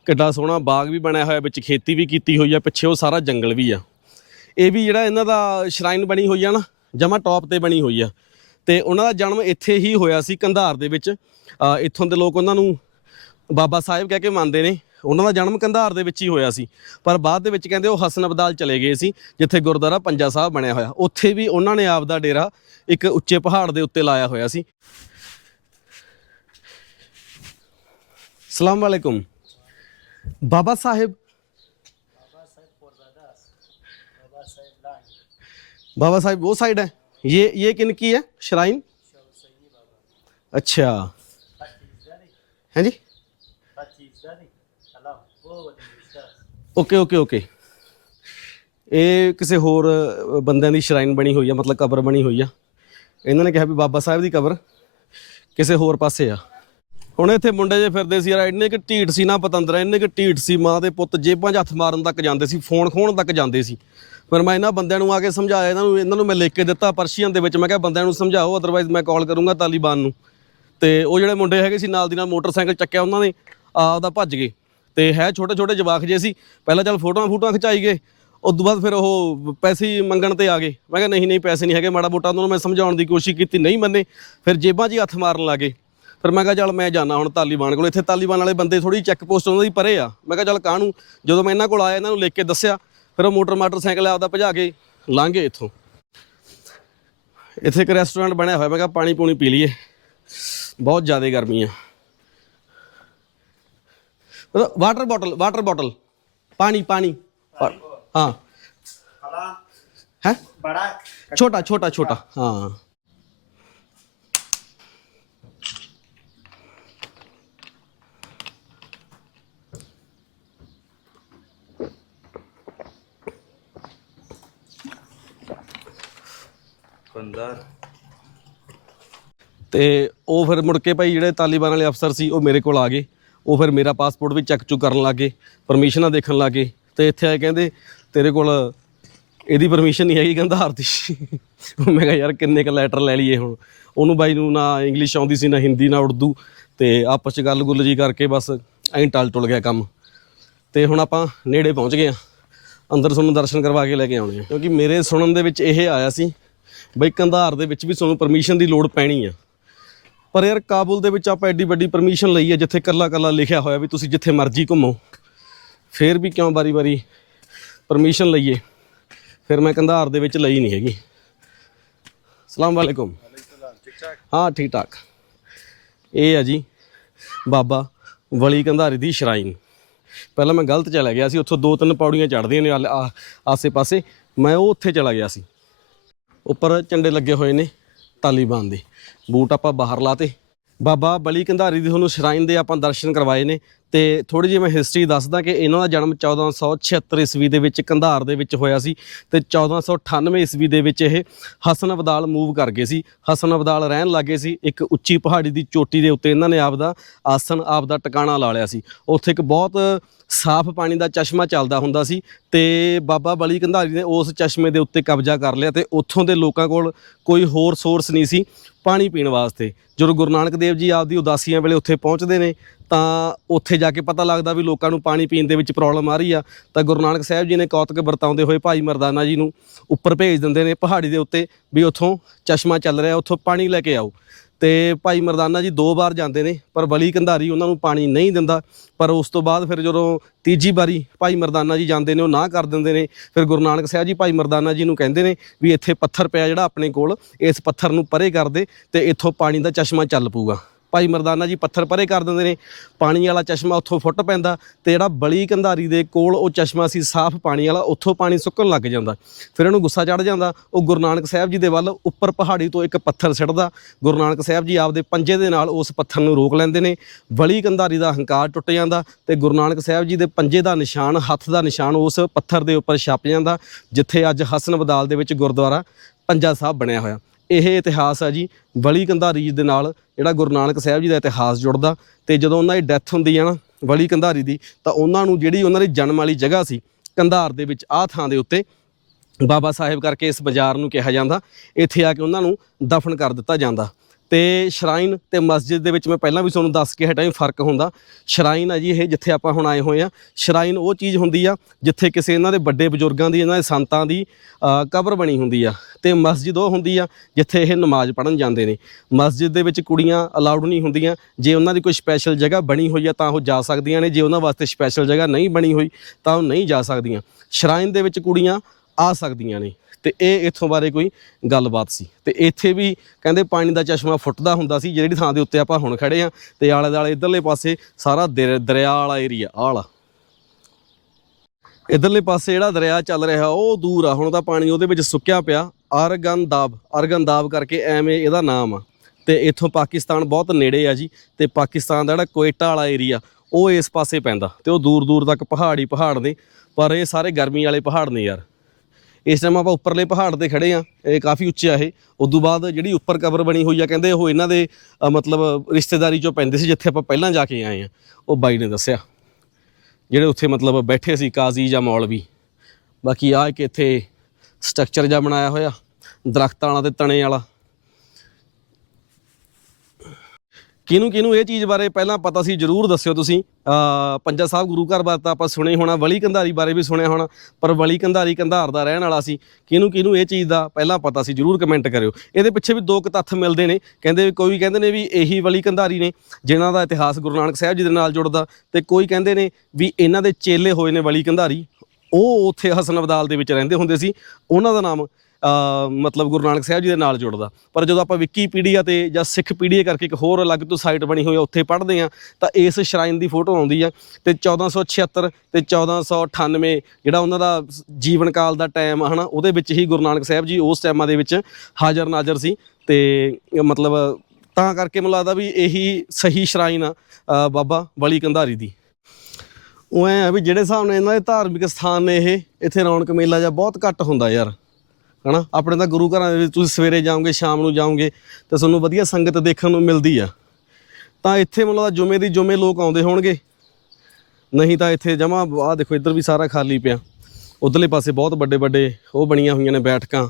ਕਿੱਡਾ ਸੋਹਣਾ ਬਾਗ ਵੀ ਬਣਿਆ ਹੋਇਆ, ਵਿੱਚ ਖੇਤੀ ਵੀ ਕੀਤੀ ਹੋਈ ਆ, ਪਿੱਛੇ ਉਹ ਸਾਰਾ ਜੰਗਲ ਵੀ ਆ। ਇਹ ਵੀ ਜਿਹੜਾ ਇਹਨਾਂ ਦਾ ਸ਼ਰਾਈਨ ਬਣੀ ਹੋਈ ਆ ਨਾ, ਜਮਾ ਟੌਪ ਤੇ ਬਣੀ ਹੋਈ ਆ। ਤੇ ਉਹਨਾਂ ਦਾ ਜਨਮ ਇੱਥੇ ਹੀ ਹੋਇਆ ਸੀ, ਕੰਧਾਰ ਦੇ ਵਿੱਚ। ਇੱਥੋਂ ਦੇ ਲੋਕ ਉਹਨਾਂ ਨੂੰ ਬਾਬਾ ਸਾਹਿਬ ਕਹਿ ਕੇ ਮੰਨਦੇ ਨੇ ਉਹਨਾਂ ਦਾ ਜਨਮ ਕੰਧਾਰ ਦੇ ਵਿੱਚ ਹੀ ਹੋਇਆ ਸੀ ਪਰ ਬਾਅਦ ਦੇ ਵਿੱਚ ਕਹਿੰਦੇ ਉਹ ਹਸਨ ਅਬਦਾਲ ਚਲੇ ਗਏ ਸੀ ਜਿੱਥੇ ਗੁਰਦੁਆਰਾ ਪੰਜਾ ਸਾਹਿਬ ਬਣਿਆ ਹੋਇਆ ਉੱਥੇ ਵੀ ਉਹਨਾਂ ਨੇ ਆਪ ਦਾ ਡੇਰਾ ਇੱਕ ਉੱਚੇ ਪਹਾੜ ਦੇ ਉੱਤੇ ਲਾਇਆ ਹੋਇਆ ਸੀ ਸਲਾਮ ਵਾਲੇਕੁਮ ਬਾਬਾ ਸਾਹਿਬ बाबा साहब वो साइड है ये ये किन की है श्राइन अच्छा हैं जी ਓਕੇ ਓਕੇ ਓਕੇ ਇਹ ਕਿਸੇ ਹੋਰ ਅ, ਬੰਦਿਆਂ ਦੀ ਸ਼ਰਾਈਨ ਬਣੀ ਹੋਈ ਆ ਮਤਲਬ ਕਬਰ ਬਣੀ ਹੋਈ ਆ। ਇਹਨਾਂ ਨੇ ਕਿਹਾ ਵੀ ਬਾਬਾ ਸਾਹਿਬ ਦੀ ਕਬਰ ਕਿਸੇ ਹੋਰ ਪਾਸੇ ਆ। ਹੁਣ ਇੱਥੇ ਮੁੰਡੇ ਜੇ ਫਿਰਦੇ ਸੀ ਯਾਰ ਇੰਨੇ ਕਿ ਢੀਠ ਸੀ ਨਾ ਪਤੰਦਰਾ ਇੰਨੇ ਕਿ ਢੀਠ ਸੀ ਮਾਂ ਦੇ ਪੁੱਤ ਜੇਬਾਂ 'ਚ ਹੱਥ ਮਾਰਨ ਤੱਕ ਜਾਂਦੇ ਸੀ ਫੋਨ ਖੋਣ ਤੱਕ ਜਾਂਦੇ ਸੀ। ਪਰ ਮੈਂ ਇਹਨਾਂ ਬੰਦਿਆਂ ਨੂੰ ਆ ਕੇ ਸਮਝਾਇਆ ਇਹਨਾਂ ਨੂੰ ਇਹਨਾਂ ਨੂੰ ਮੈਂ ਲਿਖ ਕੇ ਦਿੱਤਾ ਪਰਸ਼ੀਅਨ ਦੇ ਵਿੱਚ। ਮੈਂ ਕਿਹਾ ਬੰਦਿਆਂ ਨੂੰ ਸਮਝਾਓ ਅਦਰਵਾਈਜ਼ ਮੈਂ ਕਾਲ ਕਰੂੰਗਾ ਤਾਲੀਬਾਨ ਨੂੰ। ਤੇ ਉਹ ਜਿਹੜੇ ਮੁੰਡੇ ਹੈਗੇ ਸੀ ਨਾਲ ਦੀ ਨਾਲ ਮੋਟਰਸਾਈਕਲ ਚੱਕਿਆ ਉਹਨਾਂ ਨੇ ਆਪਦਾ ਭੱਜ ਗਏ। ਤੇ ਹੈ ਛੋਟੇ ਛੋਟੇ ਜਵਾਕ ਜੇ ਸੀ, ਪਹਿਲਾਂ ਚੱਲ ਫੋਟੋਆਂ ਫੋਟੋਆਂ ਖਿਚਾਈ ਗਏ ਉਸ ਤੋਂ ਬਾਅਦ ਫਿਰ ਉਹ ਪੈਸੇ ਮੰਗਣ ਤੇ ਆ ਗਏ। ਮੈਂ ਕਿਹਾ ਨਹੀਂ ਨਹੀਂ, ਪੈਸੇ ਨਹੀਂ ਹੈਗੇ, ਮਾੜਾ ਮੋਟਾ ਉਹਨਾਂ ਨੂੰ ਮੈਂ ਸਮਝਾਉਣ ਦੀ ਕੋਸ਼ਿਸ਼ ਕੀਤੀ, ਨਹੀਂ ਮੰਨੇ, ਫਿਰ ਜੇਬਾਂ 'ਚ ਹੱਥ ਮਾਰਨ ਲੱਗੇ ਫਿਰ ਮੈਂ ਕਿਹਾ ਚੱਲ ਮੈਂ ਜਾਣਾ ਹੁਣ ਤਾਲੀਬਾਨ ਕੋਲ, ਇੱਥੇ ਤਾਲੀਬਾਨ ਵਾਲੇ ਬੰਦੇ ਥੋੜੀ ਚੈੱਕ ਪੋਸਟ ਉਹਨਾਂ ਦੀ ਪਰੇ ਆ। ਮੈਂ ਕਿਹਾ ਚੱਲ ਕਾਹਨੂੰ, ਜਦੋਂ ਮੈਂ ਇਹਨਾਂ ਕੋਲ ਆਇਆ, ਇਹਨਾਂ ਨੂੰ ਲਿਖ ਕੇ ਦੱਸਿਆ, ਫਿਰ ਉਹ ਮੋਟਰ ਮੋਟਰਸਾਈਕਲ ਆਪਦਾ ਭਜਾ ਕੇ ਲੰਘੇ ਇੱਥੋਂ। ਇੱਥੇ ਇੱਕ ਰੈਸਟੋਰੈਂਟ ਬਣਿਆ ਹੋਇਆ, ਮੈਂ ਕਿਹਾ ਪਾਣੀ ਪੂਣੀ ਪੀ ਲਈਏ। ਬਹੁਤ ਜ਼ਿਆਦਾ ਗਰਮੀ ਆ। ਵਾਟਰ ਬੋਟਲ ਵਾਟਰ ਬੋਟਲ ਪਾਣੀ ਪਾਣੀ ਹਾਂ ਹੈ बड़ा ਛੋਟਾ ਛੋਟਾ ਛੋਟਾ ਹਾਂ ਤੇ ਉਹ ਫਿਰ ਮੁੜ ਕੇ ਭਾਈ ਜਿਹੜੇ ਤਾਲੀਬਾਨ ਵਾਲੇ ਅਫਸਰ ਸੀ ਉਹ ਮੇਰੇ ਕੋਲ ਆ ਗਏ। ਉਹ ਫਿਰ ਮੇਰਾ ਪਾਸਪੋਰਟ ਵੀ ਚੈੱਕ ਚੁੱਕ ਕਰਨ ਲੱਗੇ ਪਰਮਿਸ਼ਨਾਂ ਦੇਖਣ ਲੱਗੇ ਤੇ ਇੱਥੇ ਆਏ ਕਹਿੰਦੇ, ਤੇਰੇ ਕੋਲ ਇਹਦੀ ਪਰਮਿਸ਼ਨ ਨਹੀਂ ਹੈਗੀ ਕੰਧਾਰ ਦੀ ਮੈਂ ਕਿਹਾ, ਯਾਰ ਕਿੰਨੇ ਕ ਲੈਟਰ ਲੈ ਲਈਏ ਹੁਣ? ਉਹਨੂੰ ਬਾਈ ਨੂੰ ਨਾ ਇੰਗਲਿਸ਼ ਆਉਂਦੀ ਸੀ, ਨਾ ਹਿੰਦੀ, ਨਾ ਉਰਦੂ ਤੇ ਆਪਸ ਚ ਗੱਲ ਗੁੱਲ ਜੀ ਕਰਕੇ ਬਸ ਐਂ ਟਲ ਟੁਲ ਗਿਆ ਕੰਮ। ਤੇ ਹੁਣ ਆਪਾਂ ਨੇੜੇ ਪਹੁੰਚ ਗਏ ਆ ਅੰਦਰ ਤੁਹਾਨੂੰ ਦਰਸ਼ਨ ਕਰਵਾ ਕੇ ਲੈ ਕੇ ਆਉਣੇ ਆ। ਕਿਉਂਕਿ ਮੇਰੇ ਸੁਣਨ ਦੇ ਵਿੱਚ ਇਹ ਆਇਆ ਸੀ, ਬਈ ਕੰਧਾਰ ਦੇ ਵਿੱਚ ਵੀ ਤੁਹਾਨੂੰ ਪਰਮਿਸ਼ਨ ਦੀ ਲੋੜ ਪੈਣੀ ਆ। ਪਰ ਯਾਰ ਕਾਬੁਲ ਦੇ ਵਿੱਚ ਆਪਾਂ ਐਡੀ ਵੱਡੀ ਪਰਮਿਸ਼ਨ ਲਈ ਹੈ, ਜਿੱਥੇ ਕੱਲਾ ਕੱਲਾ ਲਿਖਿਆ ਹੋਇਆ ਵੀ ਤੁਸੀਂ ਜਿੱਥੇ ਮਰਜ਼ੀ ਘੁੰਮੋ। ਫੇਰ ਵੀ ਕਿਉਂ ਵਾਰੀ-ਵਾਰੀ ਪਰਮਿਸ਼ਨ ਲਈਏ? ਫਿਰ ਮੈਂ ਕੰਧਾਰ ਦੇ ਵਿੱਚ ਲਈ ਨਹੀਂ ਹੈਗੀ। ਸਲਾਮ ਵਾਲੇਕੁਮ। ਹਾਂ, ਠੀਕ ਠਾਕ। ਇਹ ਆ ਜੀ ਬਾਬਾ ਵਲੀ ਕੰਧਾਰੀ ਦੀ ਸ਼ਰਾਈਨ। ਪਹਿਲਾਂ ਮੈਂ ਗਲਤ ਚਲਾ ਗਿਆ ਸੀ, ਉੱਥੋਂ ਦੋ ਤਿੰਨ ਪੌੜੀਆਂ ਚੜ੍ਹਦੀਆਂ ਨੇ ਆਲੇ- ਆ- ਆਸੇ-ਪਾਸੇ। ਮੈਂ ਉਹ ਉੱਥੇ ਚਲਾ ਗਿਆ ਸੀ। ਉੱਪਰ ਝੰਡੇ ਲੱਗੇ ਹੋਏ ਨੇ। ਤਾਲੀਬਾਨ ਦੇ। ਬੂਟ ਆਪਾਂ ਬਾਹਰ ਲਾਤੇ। ਬਾਬਾ ਬਲੀ ਕੰਧਾਰੀ ਦੀ ਤੁਹਾਨੂੰ ਸ਼ਰਾਈਨ ਦੇ ਆਪਾਂ ਦਰਸ਼ਨ ਕਰਵਾਏ ਨੇ ਤੇ ਥੋੜੀ ਜਿਹੀ ਮੈਂ ਹਿਸਟਰੀ ਦੱਸਦਾ ਕਿ ਇਹਨਾਂ ਦਾ ਜਨਮ 1476 ਈਸਵੀ ਦੇ ਵਿੱਚ ਕੰਧਾਰ ਦੇ ਵਿੱਚ ਹੋਇਆ ਸੀ ਤੇ 1498 ਈਸਵੀ ਦੇ ਵਿੱਚ ਇਹ ਹਸਨ ਅਬਦਾਲ ਮੂਵ ਕਰ ਗਏ ਸੀ। ਹਸਨ ਅਬਦਾਲ ਰਹਿਣ ਲੱਗੇ ਸੀ, ਇੱਕ ਉੱਚੀ ਪਹਾੜੀ ਦੀ ਚੋਟੀ ਦੇ ਉੱਤੇ ਇਹਨਾਂ ਨੇ ਆਪਦਾ ਆਸਣ ਆਪ ਦਾ ਟਿਕਾਣਾ ਲਾ ਲਿਆ ਸੀ। ਉੱਥੇ ਇੱਕ ਬਹੁਤ ਸਾਫ਼ ਪਾਣੀ ਦਾ ਚਸ਼ਮਾ ਚੱਲਦਾ ਹੁੰਦਾ ਸੀ ਤੇ ਬਾਬਾ ਬਲੀ ਕੰਧਾਰੀ ਨੇ ਉਸ ਚਸ਼ਮੇ ਦੇ ਉੱਤੇ ਕਬਜ਼ਾ ਕਰ ਲਿਆ ਤੇ ਉੱਥੋਂ ਦੇ ਲੋਕਾਂ ਕੋਲ ਕੋਈ ਹੋਰ ਸੋਰਸ ਨਹੀਂ ਸੀ ਪਾਣੀ ਪੀਣ ਵਾਸਤੇ। ਜਦੋਂ ਗੁਰੂ ਨਾਨਕ ਦੇਵ ਜੀ ਆਪਦੀ ਉਦਾਸੀਆਂ ਵੇਲੇ ਉੱਥੇ ਪਹੁੰਚਦੇ ਨੇ, ਤਾਂ ਉੱਥੇ ਜਾ ਕੇ ਪਤਾ ਲੱਗਦਾ ਵੀ ਲੋਕਾਂ ਨੂੰ ਪਾਣੀ ਪੀਣ ਦੇ ਵਿੱਚ ਪ੍ਰੋਬਲਮ ਆ ਰਹੀ ਆ। ਤਾਂ ਗੁਰੂ ਨਾਨਕ ਸਾਹਿਬ ਜੀ ਨੇ ਕੌਤਕ ਵਰਤਾਉਂਦੇ ਹੋਏ ਭਾਈ ਮਰਦਾਨਾ ਜੀ ਨੂੰ ਉੱਪਰ ਭੇਜ ਦਿੰਦੇ ਨੇ ਪਹਾੜੀ ਦੇ ਉੱਤੇ ਵੀ ਉੱਥੋਂ ਚਸ਼ਮਾ ਚੱਲ ਰਿਹਾ, ਉੱਥੋਂ ਪਾਣੀ ਲੈ ਕੇ ਆਓ। ਤੇ ਭਾਈ ਮਰਦਾਨਾ ਜੀ ਦੋ ਵਾਰ ਜਾਂਦੇ ਨੇ, ਪਰ ਬਲੀ ਕੰਧਾਰੀ ਉਹਨਾਂ ਨੂੰ ਪਾਣੀ ਨਹੀਂ ਦਿੰਦਾ। ਪਰ ਉਸ ਤੋਂ ਬਾਅਦ ਫਿਰ ਜਦੋਂ ਤੀਜੀ ਵਾਰੀ ਭਾਈ ਮਰਦਾਨਾ ਜੀ ਜਾਂਦੇ ਨੇ, ਉਹ ਨਾ ਕਰ ਦਿੰਦੇ ਨੇ। ਫਿਰ ਗੁਰੂ ਨਾਨਕ ਸਾਹਿਬ ਜੀ ਭਾਈ ਮਰਦਾਨਾ ਜੀ ਨੂੰ ਕਹਿੰਦੇ ਨੇ ਵੀ ਇੱਥੇ ਪੱਥਰ ਪਿਆ ਜਿਹੜਾ ਆਪਣੇ ਕੋਲ, ਇਸ ਪੱਥਰ ਨੂੰ ਪਰੇ ਕਰ ਦੇ ਤੇ ਇੱਥੋਂ ਪਾਣੀ ਦਾ ਚਸ਼ਮਾ ਚੱਲ ਪੂਗਾ ਭਾਈ ਮਰਦਾਨਾ ਜੀ ਪੱਥਰ ਪਰੇ ਕਰ ਦਿੰਦੇ ਨੇ, ਪਾਣੀ ਵਾਲਾ ਚਸ਼ਮਾ ਉੱਥੋਂ ਫੁੱਟ ਪੈਂਦਾ ਤੇ ਜਿਹੜਾ ਬਲੀ ਕੰਧਾਰੀ ਦੇ ਕੋਲ ਉਹ ਚਸ਼ਮਾ ਸੀ ਸਾਫ਼ ਪਾਣੀ ਵਾਲਾ, ਉੱਥੋਂ ਪਾਣੀ ਸੁੱਕਣ ਲੱਗ ਜਾਂਦਾ। ਫਿਰ ਇਹਨੂੰ ਗੁੱਸਾ ਚੜ ਜਾਂਦਾ, ਉਹ ਗੁਰੂ ਨਾਨਕ ਸਾਹਿਬ ਜੀ ਦੇ ਵੱਲ ਉੱਪਰ ਪਹਾੜੀ ਤੋਂ ਇੱਕ ਪੱਥਰ ਸਿੱਟਦਾ, ਗੁਰੂ ਨਾਨਕ ਸਾਹਿਬ ਜੀ ਆਪਦੇ ਪੰਜੇ ਦੇ ਨਾਲ ਉਸ ਪੱਥਰ ਨੂੰ ਰੋਕ ਲੈਂਦੇ ਨੇ, ਬਲੀ ਕੰਧਾਰੀ ਦਾ ਹੰਕਾਰ ਟੁੱਟ ਜਾਂਦਾ ਤੇ ਗੁਰੂ ਨਾਨਕ ਸਾਹਿਬ ਜੀ ਦੇ ਪੰਜੇ ਦਾ ਨਿਸ਼ਾਨ, ਹੱਥ ਦਾ ਨਿਸ਼ਾਨ ਉਸ ਪੱਥਰ ਦੇ ਉੱਪਰ ਛਪ ਜਾਂਦਾ, ਜਿੱਥੇ ਅੱਜ ਹਸਨ ਬਦਾਲ ਦੇ ਵਿੱਚ ਗੁਰਦੁਆਰਾ ਪੰਜਾ ਸਾਹਿਬ ਬਣਿਆ ਹੋਇਆ। ਇਹ ਇਤਿਹਾਸ ਆ ਜੀ ਬਲੀ ਕੰਧਾਰੀ ਦੇ ਨਾਲ ਜਿਹੜਾ ਗੁਰੂ ਨਾਨਕ ਸਾਹਿਬ ਜੀ ਦਾ ਇਤਿਹਾਸ ਜੁੜਦਾ ਤੇ ਜਦੋਂ ਉਹਨਾਂ ਦੀ ਡੈਥ ਹੁੰਦੀ ਆ ਨਾ ਵਲੀ ਕੰਧਾਰੀ ਦੀ, ਤਾਂ ਉਹਨਾਂ ਨੂੰ ਜਿਹੜੀ ਉਹਨਾਂ ਦੀ ਜਨਮ ਵਾਲੀ ਜਗ੍ਹਾ ਸੀ ਕੰਧਾਰ ਦੇ ਵਿੱਚ ਆਹ ਥਾਂ ਦੇ ਉੱਤੇ ਬਾਬਾ ਸਾਹਿਬ ਕਰਕੇ ਇਸ ਬਾਜ਼ਾਰ ਨੂੰ ਕਿਹਾ ਜਾਂਦਾ, ਇੱਥੇ ਆ ਕੇ ਉਹਨਾਂ ਨੂੰ ਦਫਨ ਕਰ ਦਿੱਤਾ ਜਾਂਦਾ। ਤੇ ਸ਼ਰਾਈਨ ਤੇ ਮਸਜਿਦ ਦੇ ਵਿੱਚ ਮੈਂ ਪਹਿਲਾਂ ਵੀ ਤੁਹਾਨੂੰ ਦੱਸ ਕੇ ਹਟਾਂ ਵੀ ਫ਼ਰਕ ਹੁੰਦਾ। ਸ਼ਰਾਈਨ ਆ ਜੀ, ਇਹ ਜਿੱਥੇ ਆਪਾਂ ਹੁਣ ਆਏ ਹੋਏ ਆ। ਸ਼ਰਾਈਨ ਉਹ ਚੀਜ਼ ਹੁੰਦੀ ਆ, ਜਿੱਥੇ ਕਿਸੇ ਇਹਨਾਂ ਦੇ ਵੱਡੇ ਬਜ਼ੁਰਗਾਂ ਦੀ, ਇਹਨਾਂ ਦੇ ਸੰਤਾਂ ਦੀ ਕਬਰ ਬਣੀ ਹੁੰਦੀ ਆ। ਤੇ ਮਸਜਿਦ ਉਹ ਹੁੰਦੀ ਆ, ਜਿੱਥੇ ਇਹ ਨਮਾਜ਼ ਪੜ੍ਹਨ ਜਾਂਦੇ ਨੇ। ਮਸਜਿਦ ਦੇ ਵਿੱਚ ਕੁੜੀਆਂ ਅਲਾਉਡ ਨਹੀਂ ਹੁੰਦੀਆਂ। ਜੇ ਉਹਨਾਂ ਦੀ ਕੋਈ ਸਪੈਸ਼ਲ ਜਗ੍ਹਾ ਬਣੀ ਹੋਈ ਆ, ਤਾਂ ਉਹ ਜਾ ਸਕਦੀਆਂ ਨੇ। ਜੇ ਉਹਨਾਂ ਵਾਸਤੇ ਸਪੈਸ਼ਲ ਜਗ੍ਹਾ ਨਹੀਂ ਬਣੀ ਹੋਈ, ਤਾਂ ਉਹ ਨਹੀਂ ਜਾ ਸਕਦੀਆਂ। ਸ਼ਰਾਈਨ ਦੇ ਵਿੱਚ ਕੁੜੀਆਂ ਆ ਸਕਦੀਆਂ ਨੇ। ਤੇ ਇਹ ਇੱਥੋਂ ਬਾਰੇ ਕੋਈ ਗੱਲਬਾਤ ਸੀ। ਤੇ ਇੱਥੇ ਵੀ ਕਹਿੰਦੇ ਪਾਣੀ ਦਾ ਚਸ਼ਮਾ ਫੁੱਟਦਾ ਹੁੰਦਾ ਸੀ, ਜਿਹੜੀ ਥਾਂ ਦੇ ਉੱਤੇ ਆਪਾਂ ਹੁਣ ਖੜੇ ਆ ਤੇ ਆਲੇ ਦੁਆਲੇ ਇਧਰਲੇ ਪਾਸੇ ਸਾਰਾ ਦਰ- ਦਰਿਆ ਵਾਲਾ ਏਰੀਆ ਆਲਾ। ਇਧਰਲੇ ਪਾਸੇ ਜਿਹੜਾ ਦਰਿਆ ਚੱਲ ਰਿਹਾ, ਉਹ ਦੂਰ ਆ, ਹੁਣ ਤਾਂ ਪਾਣੀ ਉਹਦੇ ਵਿੱਚ ਸੁੱਕਿਆ ਪਿਆ। ਅਰਗਨਦਾਬ ਅਰਗਨਦਾਬ ਕਰਕੇ ਐਵੇਂ ਇਹਦਾ ਨਾਮ ਆ। ਤੇ ਇੱਥੋਂ ਪਾਕਿਸਤਾਨ ਬਹੁਤ ਨੇੜੇ ਆ ਜੀ, ਤੇ ਪਾਕਿਸਤਾਨ ਦਾ ਜਿਹੜਾ ਕੋਇਟਾ ਵਾਲਾ ਏਰੀਆ ਉਹ ਇਸ ਪਾਸੇ ਪੈਂਦਾ ਤੇ ਉਹ ਦੂਰ ਦੂਰ ਤੱਕ ਪਹਾੜ ਹੀ ਪਹਾੜ ਨੇ, ਪਰ ਇਹ ਸਾਰੇ ਗਰਮੀ ਵਾਲੇ ਪਹਾੜ ਨੇ ਯਾਰ। ਇਸ ਟਾਈਮ ਆਪਾਂ ਉੱਪਰਲੇ ਪਹਾੜ ਤੇ ਖੜੇ ਆ, ਇਹ ਕਾਫੀ ਉੱਚਾ ਇਹ। ਉਦੋਂ ਬਾਅਦ ਜਿਹੜੀ ਉੱਪਰ ਕਬਰ ਬਣੀ ਹੋਈ ਆ, ਕਹਿੰਦੇ ਉਹ ਇਹਨਾਂ ਦੇ ਮਤਲਬ ਰਿਸ਼ਤੇਦਾਰੀ ਚੋਂ ਪੈਂਦੇ ਸੀ, ਜਿੱਥੇ ਆਪਾਂ ਪਹਿਲਾਂ ਜਾ ਕੇ ਆਏ ਆ। ਉਹ ਬਾਈ ਨੇ ਦੱਸਿਆ, ਜਿਹੜੇ ਉੱਥੇ ਮਤਲਬ ਬੈਠੇ ਸੀ, ਕਾਜ਼ੀ ਜਾਂ ਮੌਲਵੀ। ਬਾਕੀ ਆ ਕਿ ਇੱਥੇ ਸਟਰਕਚਰ ਜਾਂ ਬਣਾਇਆ ਹੋਇਆ, ਦਰਖਤਾਂ ਵਾਲਾ ਤੇ ਤਣੇ ਵਾਲਾ। ਕਿਹਨੂੰ ਕਿਹਨੂੰ ਇਹ ਚੀਜ਼ ਬਾਰੇ ਪਹਿਲਾਂ ਪਤਾ ਸੀ, ਜਰੂਰ ਦੱਸਿਓ ਤੁਸੀਂ। ਪੰਜਾ ਸਾਹਿਬ ਗੁਰੂ ਘਰ ਬਾਰੇ ਤਾਂ ਆਪਾਂ ਸੁਣੇ ਹੋਣਾ, ਵਲੀ ਕੰਧਾਰੀ ਬਾਰੇ ਵੀ ਸੁਣਿਆ ਹੋਣਾ, ਪਰ ਵਲੀ ਕੰਧਾਰੀ ਕੰਧਾਰ ਦਾ ਰਹਿਣ ਵਾਲਾ ਸੀ। ਕਿਹਨੂੰ ਕਿਹਨੂੰ ਇਹ ਚੀਜ਼ ਦਾ ਪਹਿਲਾਂ ਪਤਾ ਸੀ, ਜਰੂਰ ਕਮੈਂਟ ਕਰਿਓ। ਇਹਦੇ ਪਿੱਛੇ ਵੀ ਦੋ ਕੁ ਤੱਥ ਮਿਲਦੇ ਨੇ। ਕਹਿੰਦੇ ਕੋਈ ਕਹਿੰਦੇ ਨੇ ਵੀ ਇਹੀ ਵਲੀ ਕੰਧਾਰੀ ਨੇ, ਜਿਨ੍ਹਾਂ ਦਾ ਇਤਿਹਾਸ ਗੁਰੂ ਨਾਨਕ ਸਾਹਿਬ ਜੀ ਦੇ ਨਾਲ ਜੁੜਦਾ। ਤੇ ਕੋਈ ਕਹਿੰਦੇ ਨੇ ਵੀ ਇਹਨਾਂ ਦੇ ਚੇਲੇ ਹੋਏ ਨੇ ਵਲੀ ਕੰਧਾਰੀ। ਉਹ ਉੱਥੇ ਹਸਨ ਅਬਦਾਲ ਦੇ ਵਿੱਚ ਰਹਿੰਦੇ ਹੁੰਦੇ ਸੀ। ਉਹਨਾਂ ਦਾ ਨਾਮ ਮਤਲਬ ਗੁਰੂ ਨਾਨਕ ਸਾਹਿਬ ਜੀ ਦੇ ਨਾਲ ਜੁੜਦਾ। ਪਰ ਜਦੋਂ ਆਪਾਂ ਵਿਕੀਪੀਡੀਆ ਤੇ ਜਾਂ ਸਿੱਖ ਪੀਡੀਆ ਕਰਕੇ ਇੱਕ ਹੋਰ ਅਲੱਗ ਤੋਂ ਸਾਈਟ ਬਣੀ ਹੋਈ ਆ, ਉੱਥੇ ਪੜ੍ਹਦੇ ਆ, ਤਾਂ ਇਸ ਸ਼ਰਾਈਨ ਦੀ ਫੋਟੋ ਆਉਂਦੀ ਆ ਤੇ 1476 ਤੇ 1498 ਜਿਹੜਾ ਉਹਨਾਂ ਦਾ ਜੀਵਨ ਕਾਲ ਦਾ ਟਾਈਮ ਹਨਾ, ਉਹਦੇ ਵਿੱਚ ਹੀ ਗੁਰੂ ਨਾਨਕ ਸਾਹਿਬ ਜੀ ਉਸ ਟਾਈਮਾਂ ਦੇ ਵਿੱਚ ਹਾਜ਼ਰ ਨਾਜ਼ਰ ਸੀ ਤੇ ਮਤਲਬ ਤਾਂ ਕਰਕੇ ਮੈਨੂੰ ਲੱਗਦਾ ਵੀ ਇਹੀ ਸਹੀ ਸ਼ਰਾਈਨ ਆ ਬਾਬਾ ਬਲੀ ਕੰਧਾਰੀ ਦੀ। ਉਹ ਐ ਆ ਵੀ ਜਿਹੜੇ ਹਿਸਾਬ ਨਾਲ ਇਹਨਾਂ ਦੇ ਧਾਰਮਿਕ ਸਥਾਨ ਨੇ ਇਹ, ਇੱਥੇ ਰੌਣਕ ਮੇਲਾ ਜਾਂ ਬਹੁਤ ਘੱਟ ਹੁੰਦਾ ਯਾਰ। ਹਨਾ? ਆਪਣੇ ਤਾਂ ਗੁਰੂ ਘਰਾਂ ਦੇ ਵਿੱਚ ਤੁਸੀਂ ਸਵੇਰੇ ਜਾਓਗੇ, ਸ਼ਾਮ ਨੂੰ ਜਾਓਗੇ, ਤਾਂ ਤੁਹਾਨੂੰ ਵਧੀਆ ਸੰਗਤ ਦੇਖਣ ਨੂੰ ਮਿਲਦੀ ਆ। ਤਾਂ ਇੱਥੇ ਮਤਲਬ ਲੱਗਦਾ ਜੁਮੇ ਦੀ ਜੁਮੇ ਲੋਕ ਆਉਂਦੇ ਹੋਣਗੇ। ਨਹੀਂ ਤਾਂ ਇੱਥੇ ਜਮਾ ਆਹ ਦੇਖੋ, ਇੱਧਰ ਵੀ ਸਾਰਾ ਖਾਲੀ ਪਿਆ। ਉਧਰਲੇ ਪਾਸੇ ਬਹੁਤ ਵੱਡੇ ਵੱਡੇ ਉਹ ਬਣੀਆਂ ਹੋਈਆਂ ਨੇ ਬੈਠਕਾਂ,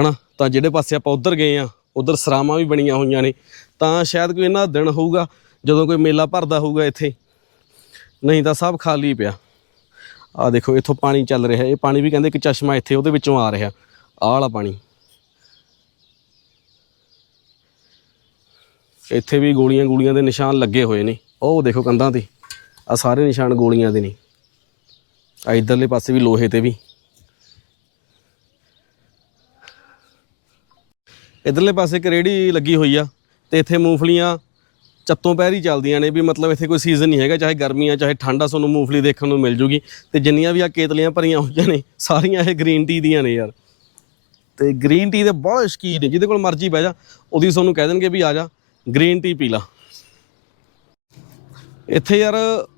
ਹਨਾ? ਤਾਂ ਜਿਹੜੇ ਪਾਸੇ ਆਪਾਂ ਉਧਰ ਗਏ ਆ, ਉਧਰ ਸਰਾਵਾਂ ਵੀ ਬਣੀਆਂ ਹੋਈਆਂ ਨੇ। ਤਾਂ ਸ਼ਾਇਦ ਕੋਈ ਇਹਨਾਂ ਦਾ ਦਿਨ ਹੋਊਗਾ, ਜਦੋਂ ਕੋਈ ਮੇਲਾ ਭਰਦਾ ਹੋਊਗਾ ਇੱਥੇ। ਨਹੀਂ ਤਾਂ ਸਭ ਖਾਲੀ ਪਿਆ। ਆ ਦੇਖੋ, ਇੱਥੋਂ ਪਾਣੀ ਚੱਲ ਰਿਹਾ, ਇਹ ਪਾਣੀ ਵੀ ਕਹਿੰਦੇ ਇੱਕ ਚਸ਼ਮਾ ਇੱਥੇ ਉਹਦੇ ਵਿੱਚੋਂ ਆ ਰਿਹਾ। ਆਹ ਵਾਲਾ ਪਾਣੀ। ਇੱਥੇ ਵੀ ਗੋਲੀਆਂ ਗੋਲੀਆਂ ਦੇ ਨਿਸ਼ਾਨ ਲੱਗੇ ਹੋਏ ਨੇ। ਉਹ ਦੇਖੋ ਕੰਧਾਂ ਤੇ। ਆ ਸਾਰੇ ਨਿਸ਼ਾਨ ਗੋਲੀਆਂ ਦੇ ਨੇ। ਆ ਇਧਰਲੇ ਪਾਸੇ ਵੀ ਲੋਹੇ ਤੇ ਵੀ। ਇਧਰਲੇ ਪਾਸੇ ਇੱਕ ਰੇੜੀ ਲੱਗੀ ਹੋਈ ਆ ਤੇ ਇੱਥੇ ਮੂੰਗਫਲੀਆਂ ਚੱਤੋਂ ਪੈਰ ਚੱਲਦੀਆਂ ਨੇ ਵੀ ਮਤਲਬ ਇੱਥੇ ਕੋਈ ਸੀਜ਼ਨ ਨਹੀਂ ਹੈਗਾ, ਚਾਹੇ ਗਰਮੀਆਂ, ਚਾਹੇ ਠੰਡ ਆ, ਤੁਹਾਨੂੰ ਮੂੰਗਫਲੀ ਦੇਖਣ ਨੂੰ ਮਿਲ ਜੂਗੀ। ਤੇ ਜਿੰਨੀਆਂ ਵੀ ਆ ਕੇਤਲੀਆਂ ਭਰੀਆਂ ਹੋਈਆਂ ਨੇ, ਸਾਰੀਆਂ ਇਹ ਗ੍ਰੀਨ ਟੀ ਦੀਆਂ ਨੇ ਯਾਰ। ਤੇ ਗ੍ਰੀਨ ਟੀ ਦੇ ਬਹੁਤ ਸ਼ੌਕੀਨ ਨੇ, ਜਿਹਦੇ ਕੋਲ ਮਰਜ਼ੀ ਬਹਿ ਜਾ, ਉਹਦੀ ਤੁਹਾਨੂੰ ਕਹਿ ਦੇਣਗੇ ਵੀ ਆ ਜਾ ਗ੍ਰੀਨ ਟੀ ਪੀ ਲਾ। ਇੱਥੇ ਯਾਰ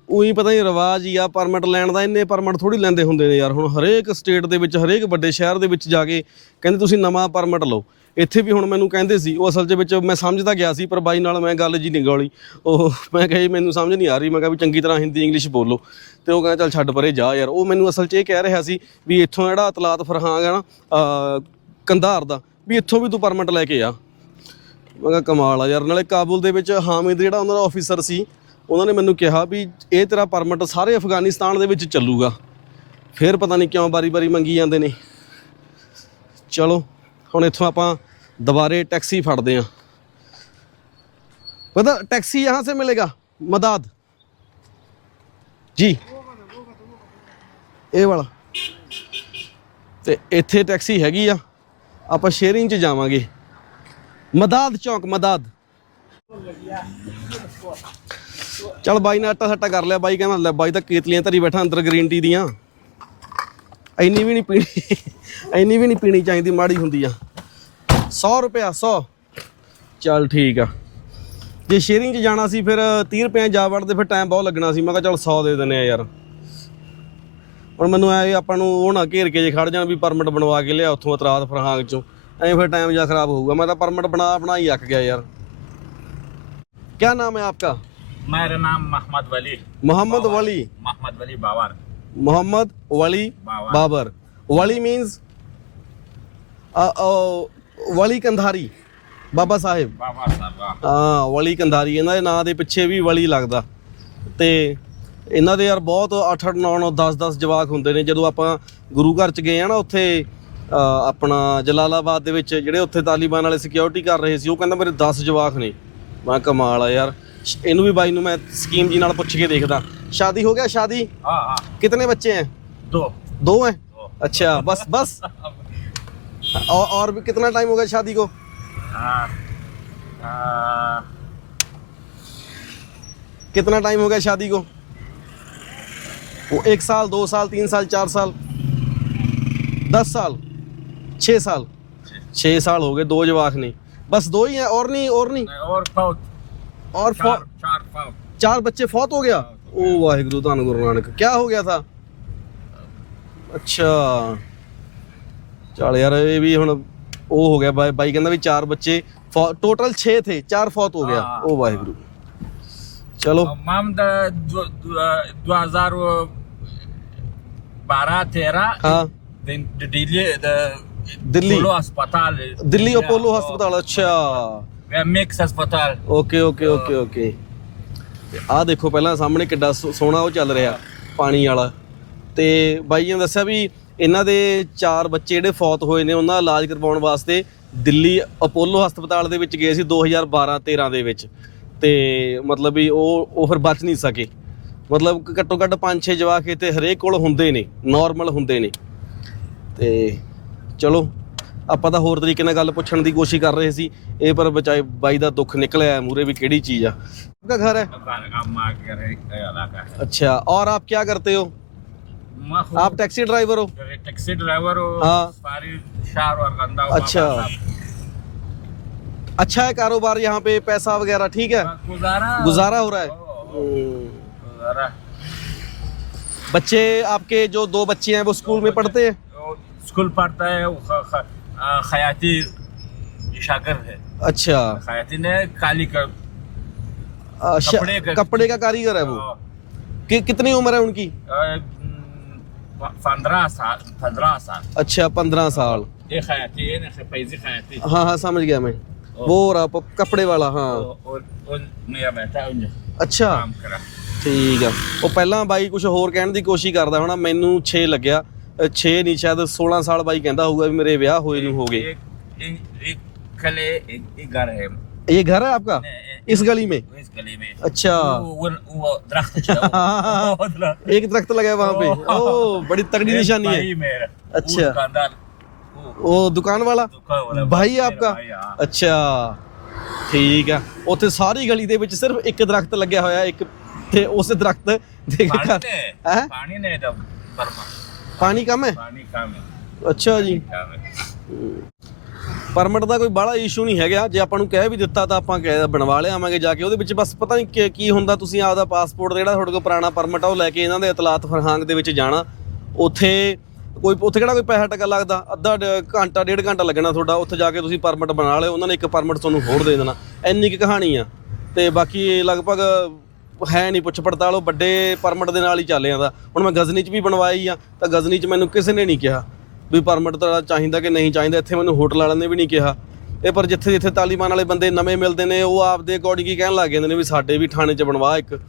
ਉਹੀ ਪਤਾ ਨਹੀਂ ਰਿਵਾਜ ਹੀ ਆ ਪਰਮਿਟ ਲੈਣ ਦਾ ਇੰਨੇ ਪਰਮਿਟ ਥੋੜੀ ਲੈਂਦੇ ਹੁੰਦੇ ਨੇ ਯਾਰ, ਹੁਣ ਹਰੇਕ ਸਟੇਟ ਦੇ ਵਿੱਚ, ਹਰੇਕ ਵੱਡੇ ਸ਼ਹਿਰ ਦੇ ਵਿੱਚ ਜਾ ਕੇ ਕਹਿੰਦੇ ਤੁਸੀਂ ਨਵਾਂ ਪਰਮਿਟ ਲਓ। ਇੱਥੇ ਵੀ ਹੁਣ ਮੈਨੂੰ ਕਹਿੰਦੇ ਸੀ, ਉਹ ਅਸਲ 'ਚ ਵਿੱਚ ਮੈਂ ਸਮਝਦਾ ਗਿਆ ਸੀ, ਪਰ ਬਾਈ ਨਾਲ ਮੈਂ ਗੱਲ ਜੀ ਨਹੀਂ ਉਹ ਮੈਂ ਕਿਹਾ ਜੀ, ਮੈਨੂੰ ਸਮਝ ਨਹੀਂ ਆ ਰਹੀ, ਮੈਂ ਕਿਹਾ ਵੀ ਚੰਗੀ ਤਰ੍ਹਾਂ ਹਿੰਦੀ ਇੰਗਲਿਸ਼ ਬੋਲੋ। ਤੇ ਉਹ ਕਹਿੰਦਾ, ਚੱਲ ਛੱਡ ਪਰੇ ਜਾ ਯਾਰ। ਉਹ ਮੈਨੂੰ ਅਸਲ 'ਚ ਇਹ ਕਹਿ ਰਿਹਾ ਸੀ ਵੀ ਇੱਥੋਂ ਜਿਹੜਾ ਇਤਲਾਤ ਫਰਹਾਂਗ ਹੈ ਨਾ ਕੰਧਾਰ ਦਾ, ਵੀ ਇੱਥੋਂ ਵੀ ਤੂੰ ਪਰਮਿਟ ਲੈ ਕੇ ਆ। ਮੈਂ ਕਿਹਾ ਕਮਾਲ ਆ ਯਾਰ, ਨਾਲੇ ਕਾਬੁਲ ਦੇ ਵਿੱਚ ਹਾਮਿਦ ਜਿਹੜਾ ਉਹਨਾਂ ਦਾ ਆਫੀਸਰ ਸੀ, ਉਹਨਾਂ ਨੇ ਮੈਨੂੰ ਕਿਹਾ ਵੀ ਇਹ ਤੇਰਾ ਪਰਮਿਟ ਸਾਰੇ ਅਫਗਾਨਿਸਤਾਨ ਦੇ ਵਿੱਚ ਚੱਲੂਗਾ। ਫਿਰ ਪਤਾ ਨਹੀਂ ਕਿਉਂ ਬਾਰੀ-ਬਾਰੀ ਮੰਗੀ ਜਾਂਦੇ ਨੇ। ਚਲੋ, ਹੁਣ ਇੱਥੋਂ ਆਪਾਂ ਦੁਬਾਰੇ ਟੈਕਸੀ ਫੜਦੇ ਆਂ ਪਤਾ ਟੈਕਸੀ ਯਹਾਂ ਸੇ ਮਿਲੇਗਾ? ਮਦਦ। ਜੀ। ਇਹ ਵਾਲਾ। ਤੇ ਇੱਥੇ ਟੈਕਸੀ ਹੈਗੀ ਆ। ਆਪਾਂ ਸ਼ੇਅਰਿੰਗ 'ਚ ਜਾਵਾਂਗੇ। ਮਦਾਦ ਚੌਂਕ, ਮਦਾਦ। ਚਲ ਬਾਈ ਨੇ ਆਟਾ ਸੱਟਾ ਕਰ ਲਿਆ, ਬਾਈ ਕਹਿੰਦਾ, ਲੈ ਬਾਈ ਤਾਂ ਕੇਤਲੀਆਂ ਧਰੀ ਬੈਠਾ ਅੰਦਰ ਗ੍ਰੀਨ ਟੀ ਦੀਆਂ। ਇੰਨੀ ਵੀ ਨਹੀਂ ਪੀਣੀ, ਇੰਨੀ ਵੀ ਨਹੀਂ ਪੀਣੀ ਚਾਹੀਦੀ, ਮਾੜੀ ਹੁੰਦੀ ਆ। 100 ਰੁਪਿਆ 100 ਚੱਲ ਠੀਕ ਆ। ਜੇ ਸ਼ੇਅਰਿੰਗ 'ਚ ਜਾਣਾ ਸੀ, ਫਿਰ 30 ਰੁਪਏ ਜਾ ਵੜਦੇ, ਫਿਰ ਟਾਈਮ ਬਹੁਤ ਲੱਗਣਾ ਸੀ। ਮੈਂ ਕਿਹਾ ਚੱਲ 100 ਦੇ ਦਿੰਨੇ ਆ ਯਾਰ। ਹੁਣ ਮੈਨੂੰ ਐ ਆਪਾਂ ਨੂੰ ਉਹ ਨਾ ਘੇਰ ਕੇ ਜੇ ਖੜ ਜਾਣ ਵੀ ਪਰਮਿਟ ਬਣਵਾ ਕੇ ਲਿਆ ਉੱਥੋਂ ਅਤਰਾਦ ਫਰਹਾਂਗ ਚੋਂ ਐਂ ਫਿਰ ਟਾਈਮ ਜਾ ਖਰਾਬ ਹੋਊਗਾ ਮੈਂ ਤਾਂ ਪਰਮਿਟ ਬਣਾ ਬਣਾ ਹੀ ਅੱਕ ਗਿਆ ਯਾਰ क्या नाम है आपका मेरा नाम मोहम्मद वली मोहम्मद वली मोहम्मद वली बावर मोहम्मद वली बाबर। बाबर वली मीन्स ਵਲੀ ਕੰਧਾਰੀ ਬਾਬਾ ਸਾਹਿਬ बाबर साहब वाह। ਹਾਂ ਵਲੀ ਕੰਧਾਰੀ ਇਹਨਾਂ ਦੇ ਨਾਂ ਦੇ ਪਿੱਛੇ ਵੀ ਵਲੀ ਲੱਗਦਾ ਤੇ ਇਹਨਾਂ ਦੇ ਯਾਰ ਬਹੁਤ 8 8 9 9 10 10 ਜਵਾਕ ਹੁੰਦੇ ਨੇ ਜਦੋਂ ਆਪਾਂ ਗੁਰੂ ਘਰ ਚ ਗਏ ਆ ਨਾ ਉੱਥੇ ਅ, ਆਪਣਾ ਜਲਾਲਾਬਾਦ ਦੇ ਵਿੱਚ ਜਿਹੜੇ ਉੱਥੇ ਤਾਲੀਬਾਨ ਵਾਲੇ ਸਿਕਿਉਰਿਟੀ ਕਰ ਰਹੇ ਸੀ ਉਹ ਕਹਿੰਦਾ ਮੇਰੇ 10 ਜਵਾਕ ਨੇ ਮੈਂ ਕਿਹਾ ਕਮਾਲ ਆ ਯਾਰ ਸ਼- ਇਹਨੂੰ ਵੀ ਬਾਈ ਨੂੰ ਮੈਂ ਸਕੀਮ ਜੀ ਨਾਲ ਪੁੱਛ ਕੇ ਦੇਖਦਾ ਸ਼ਾਦੀ ਹੋ ਗਿਆ ਸ਼ਾਦੀ हाँ हाँ कितने बच्चे हैं दो दो हैं अच्छा बस बस और और भी कितना टाइम हो गया शादी को हाँ, हाँ, कितना टाइम हो गया शादी को वो एक साल दो साल तीन साल चार साल दस साल छः साल छः साल हो गए दो जवाक नहीं बस दो ही हैं और नहीं और नहीं नहीं, और फौत और चार फौ, चार फौत चार बच्चे फौत हो गया ओ वाहिगुरु धन गुरु नानक क्या हो गया था ਅੱਛਾ ਚਲ ਯਾਰ ਇਹ ਵੀ ਹੁਣ ਉਹ ਹੋ ਗਿਆ ਬਾਈ ਬਾਈ ਕਹਿੰਦਾ ਵੀ ਚਾਰ ਬੱਚੇ ਟੋਟਲ 6 ਥੇ ਚਾਰ ਫੌਤ ਹੋ ਗਿਆ ਹਾਂ। ਉਹ ਵਾਹਿਗੁਰੂ ਚਲੋ मैम द- दो दो हजार बारह तेरह ਹਾਂ दिल्ली दिल्ली। पोलो अस्पताल ਦਿੱਲੀ ਅਪੋਲੋ ਹਸਪਤਾਲ ਅੱਛਾ मिक्स अस्पताल ਓਕੇ ਓਕੇ ਓਕੇ ਓਕੇ ਆਹ ਦੇਖੋ ਪਹਿਲਾਂ ਸਾਹਮਣੇ ਕਿੱਡਾ ਸੋ- ਸੋਹਣਾ ਉਹ ਚੱਲ ਰਿਹਾ ਪਾਣੀ ਵਾਲਾ ਤੇ ਬਾਈ ਨੇ ਦੱਸਿਆ ਵੀ ਇਹਨਾਂ ਦੇ ਚਾਰ ਬੱਚੇ ਜਿਹੜੇ ਫੌਤ ਹੋਏ ਨੇ ਉਹਨਾਂ ਦਾ ਇਲਾਜ ਕਰਵਾਉਣ ਵਾਸਤੇ ਦਿੱਲੀ ਅਪੋਲੋ ਹਸਪਤਾਲ ਦੇ ਵਿੱਚ ਗਏ ਸੀ 2012 13 ਦੇ ਵਿੱਚ ਤੇ ਮਤਲਬ ਵੀ ਉਹ ਉਹ ਫਿਰ ਬਚ ਨਹੀਂ ਸਕੇ ਮਤਲਬ ਕਿ ਘੱਟੋ ਘੱਟ 5-6 ਜਵਾਕ ਇੱਥੇ ਹਰੇਕ ਕੋਲ ਹੁੰਦੇ ਨੇ ਨਾਰਮਲ ਹੁੰਦੇ ਨੇ ਤੇ ਚਲੋ ਆਪਾਂ ਤਾਂ ਹੋਰ ਤਰੀਕੇ ਨਾਲ ਗੱਲ ਪੁੱਛਣ ਦੀ ਕੋਸ਼ਿਸ਼ ਕਰ ਰਹੇ ਸੀ ਇਹ ਪਰ ਬਚਾਏ ਬਾਈ ਦਾ ਦੁੱਖ ਨਿਕਲਿਆ ਮੂਰੇ ਵੀ ਕਿਹੜੀ ਚੀਜ਼ ਆ आपका घर है अम्मा के रहे- इलाका है अच्छा और आप क्या करते हो मैं खुद आप टैक्सी ड्राइवर हो टैक्सी ड्राइवर हो हाँ। सारी शहर और गंदा अच्छा। अच्छा है कारोबार اچھا ہے کاروبار یہاں پہ پیسہ وغیرہ ٹھیک ہے؟ ہاں، گزارا۔ ہو رہا ہے۔ بچے آپ کے جو دو بچے ہیں وہ اسکول میں پڑھتے ہیں؟ اسکول پڑھتا ہے خیاتی شاگر ہے۔ اچھا۔ خیاتی نے کالی کر کپڑے کا کاریگر ہے وہ؟ ہاں۔ کتنی عمر ہے ان کی؟ پندرہ سال پندرہ سال۔ اچھا پندرہ سال۔ یہ خیاتی ہے ہاں ہاں سمجھ گیا میں۔ साल अच्छा पंद्रह साल ये खयाती है ना फैजी खयाती हाँ हाँ समझ गया मैं वो हो रहा प- कपड़े वाला हाँ और- और और मेरा बेटा उन अच्छा काम करा ਠੀਕ ਆ ਉਹ ਪਹਿਲਾਂ ਬਾਈ ਕੁਝ ਹੋਰ ਕਹਿਣ ਦੀ ਕੋਸ਼ਿਸ਼ ਕਰਦਾ ਹੋਣਾ ਮੈਨੂੰ 6 ਲੱਗਿਆ 6 ਨਹੀਂ ਸ਼ਾਇਦ 16 ਸਾਲ ਬਾਈ ਕਹਿੰਦਾ ਹੋਊਗਾ ਵੀ ਮੇਰੇ ਵਿਆਹ ਹੋਏ ਨੂੰ ਹੋ ਗਏ एक एक एक कले एक एक घर है ये घर है आपका इस गली में इस गली में अच्छा वो वो- वो दरख्त है, वो- वो दरख्त। एक दरख्त लगा है वहां पे ओ बड़ी तगड़ी एक निशानी है भाई मेरा अच्छा। ਉਹ ਦੁਕਾਨ ਵਾਲਾ? ਭਾਈ ਆਪਕਾ? ਅੱਛਾ। ਠੀਕ ਆ। ਉੱਥੇ ਸਾਰੀ ਗਲੀ ਦੇ ਵਿੱਚ ਸਿਰਫ ਇੱਕ ਦਰਖਤ ਲੱਗਿਆ ਹੋਇਆ ਇੱਕ ਤੇ ਉਸ ਦਰਖਤ ਦੇ ਘਰ ਹੈ? ਪਾਣੀ ਨਹੀਂ ਦਾ ਬਰਮਾ ਪਾਣੀ ਕਮ ਹੈ? ਪਾਣੀ ਕਮ ਹੈ। ਅੱਛਾ ਜੀ। ਪਰਮਿਟ ਦਾ ਕੋਈ ਬੜਾ ਇਸ਼ੂ ਨਹੀਂ ਹੈਗਾ। ਜੇ ਆਪਾਂ ਨੂੰ ਕਹਿ ਵੀ ਦਿੱਤਾ ਤਾਂ ਆਪਾਂ ਕਹਿ ਬਣਵਾ ਲਿਆਵਾਂਗੇ ਜਾ ਕੇ। ਉਹਦੇ ਵਿੱਚ ਬਸ ਪਤਾ ਨਹੀਂ ਕੀ ਹੁੰਦਾ ਤੁਸੀਂ ਆਪਦਾ ਪਾਸਪੋਰਟ ਜਿਹੜਾ ਤੁਹਾਡੇ ਕੋਲ ਪੁਰਾਣਾ ਪਰਮਟ ਆ ਉਹ ਲੈ ਕੇ ਇਹਨਾਂ ਦੇ ਇਤਲਾਤ ਫਰਹਾਂਗ ਦੇ ਵਿੱਚ ਜਾਣਾ। ਉੱਥੇ ਕੋਈ ਉੱਥੇ ਕਿਹੜਾ ਕੋਈ ਪੈਸਾ ਟਕਾ ਲੱਗਦਾ? ਅੱਧਾ ਡ- ਘੰਟਾ, ਡੇਢ ਘੰਟਾ ਲੱਗਣਾ ਤੁਹਾਡਾ, ਉੱਥੇ ਜਾ ਕੇ ਤੁਸੀਂ ਪਰਮਿਟ ਬਣਾ ਲਿਓ, ਉਹਨਾਂ ਨੇ ਇੱਕ ਪਰਮਿਟ ਤੁਹਾਨੂੰ ਹੋਰ ਦੇ ਦੇਣਾ। ਇੰਨੀ ਕੁ ਕਹਾਣੀ ਆ। ਤੇ ਬਾਕੀ ਲਗਭਗ ਹੈ ਨਹੀਂ ਪੁੱਛ ਪੜਤਾਲ, ਉਹ ਵੱਡੇ ਪਰਮਿਟ ਦੇ ਨਾਲ ਹੀ ਚੱਲ ਜਾਂਦਾ। ਹੁਣ ਮੈਂ ਗਜ਼ਨੀ 'ਚ ਵੀ ਬਣਵਾਈ ਆ, ਤਾਂ ਗਜ਼ਨੀ 'ਚ ਮੈਨੂੰ ਕਿਸੇ ਨੇ ਨਹੀਂ ਕਿਹਾ ਵੀ ਪਰਮਿਟ ਤਾਂ ਚਾਹੀਦਾ ਕਿ ਨਹੀਂ ਚਾਹੀਦਾ। ਇੱਥੇ ਮੈਨੂੰ ਹੋਟਲ ਵਾਲਿਆਂ ਨੇ ਵੀ ਨਹੀਂ ਕਿਹਾ। ਇਹ ਪਰ ਜਿੱਥੇ ਜਿੱਥੇ ਤਾਲੀਬਾਨ ਵਾਲੇ ਬੰਦੇ ਨਵੇਂ ਮਿਲਦੇ ਨੇ, ਉਹ ਆਪਦੇ ਅਕੋਰਡਿੰਗ ਹੀ ਕਹਿਣ ਲੱਗ ਜਾਂਦੇ ਨੇ ਵੀ ਸਾਡੇ ਵੀ ਥਾਣੇ 'ਚ ਬਣਵਾ ਇੱਕ।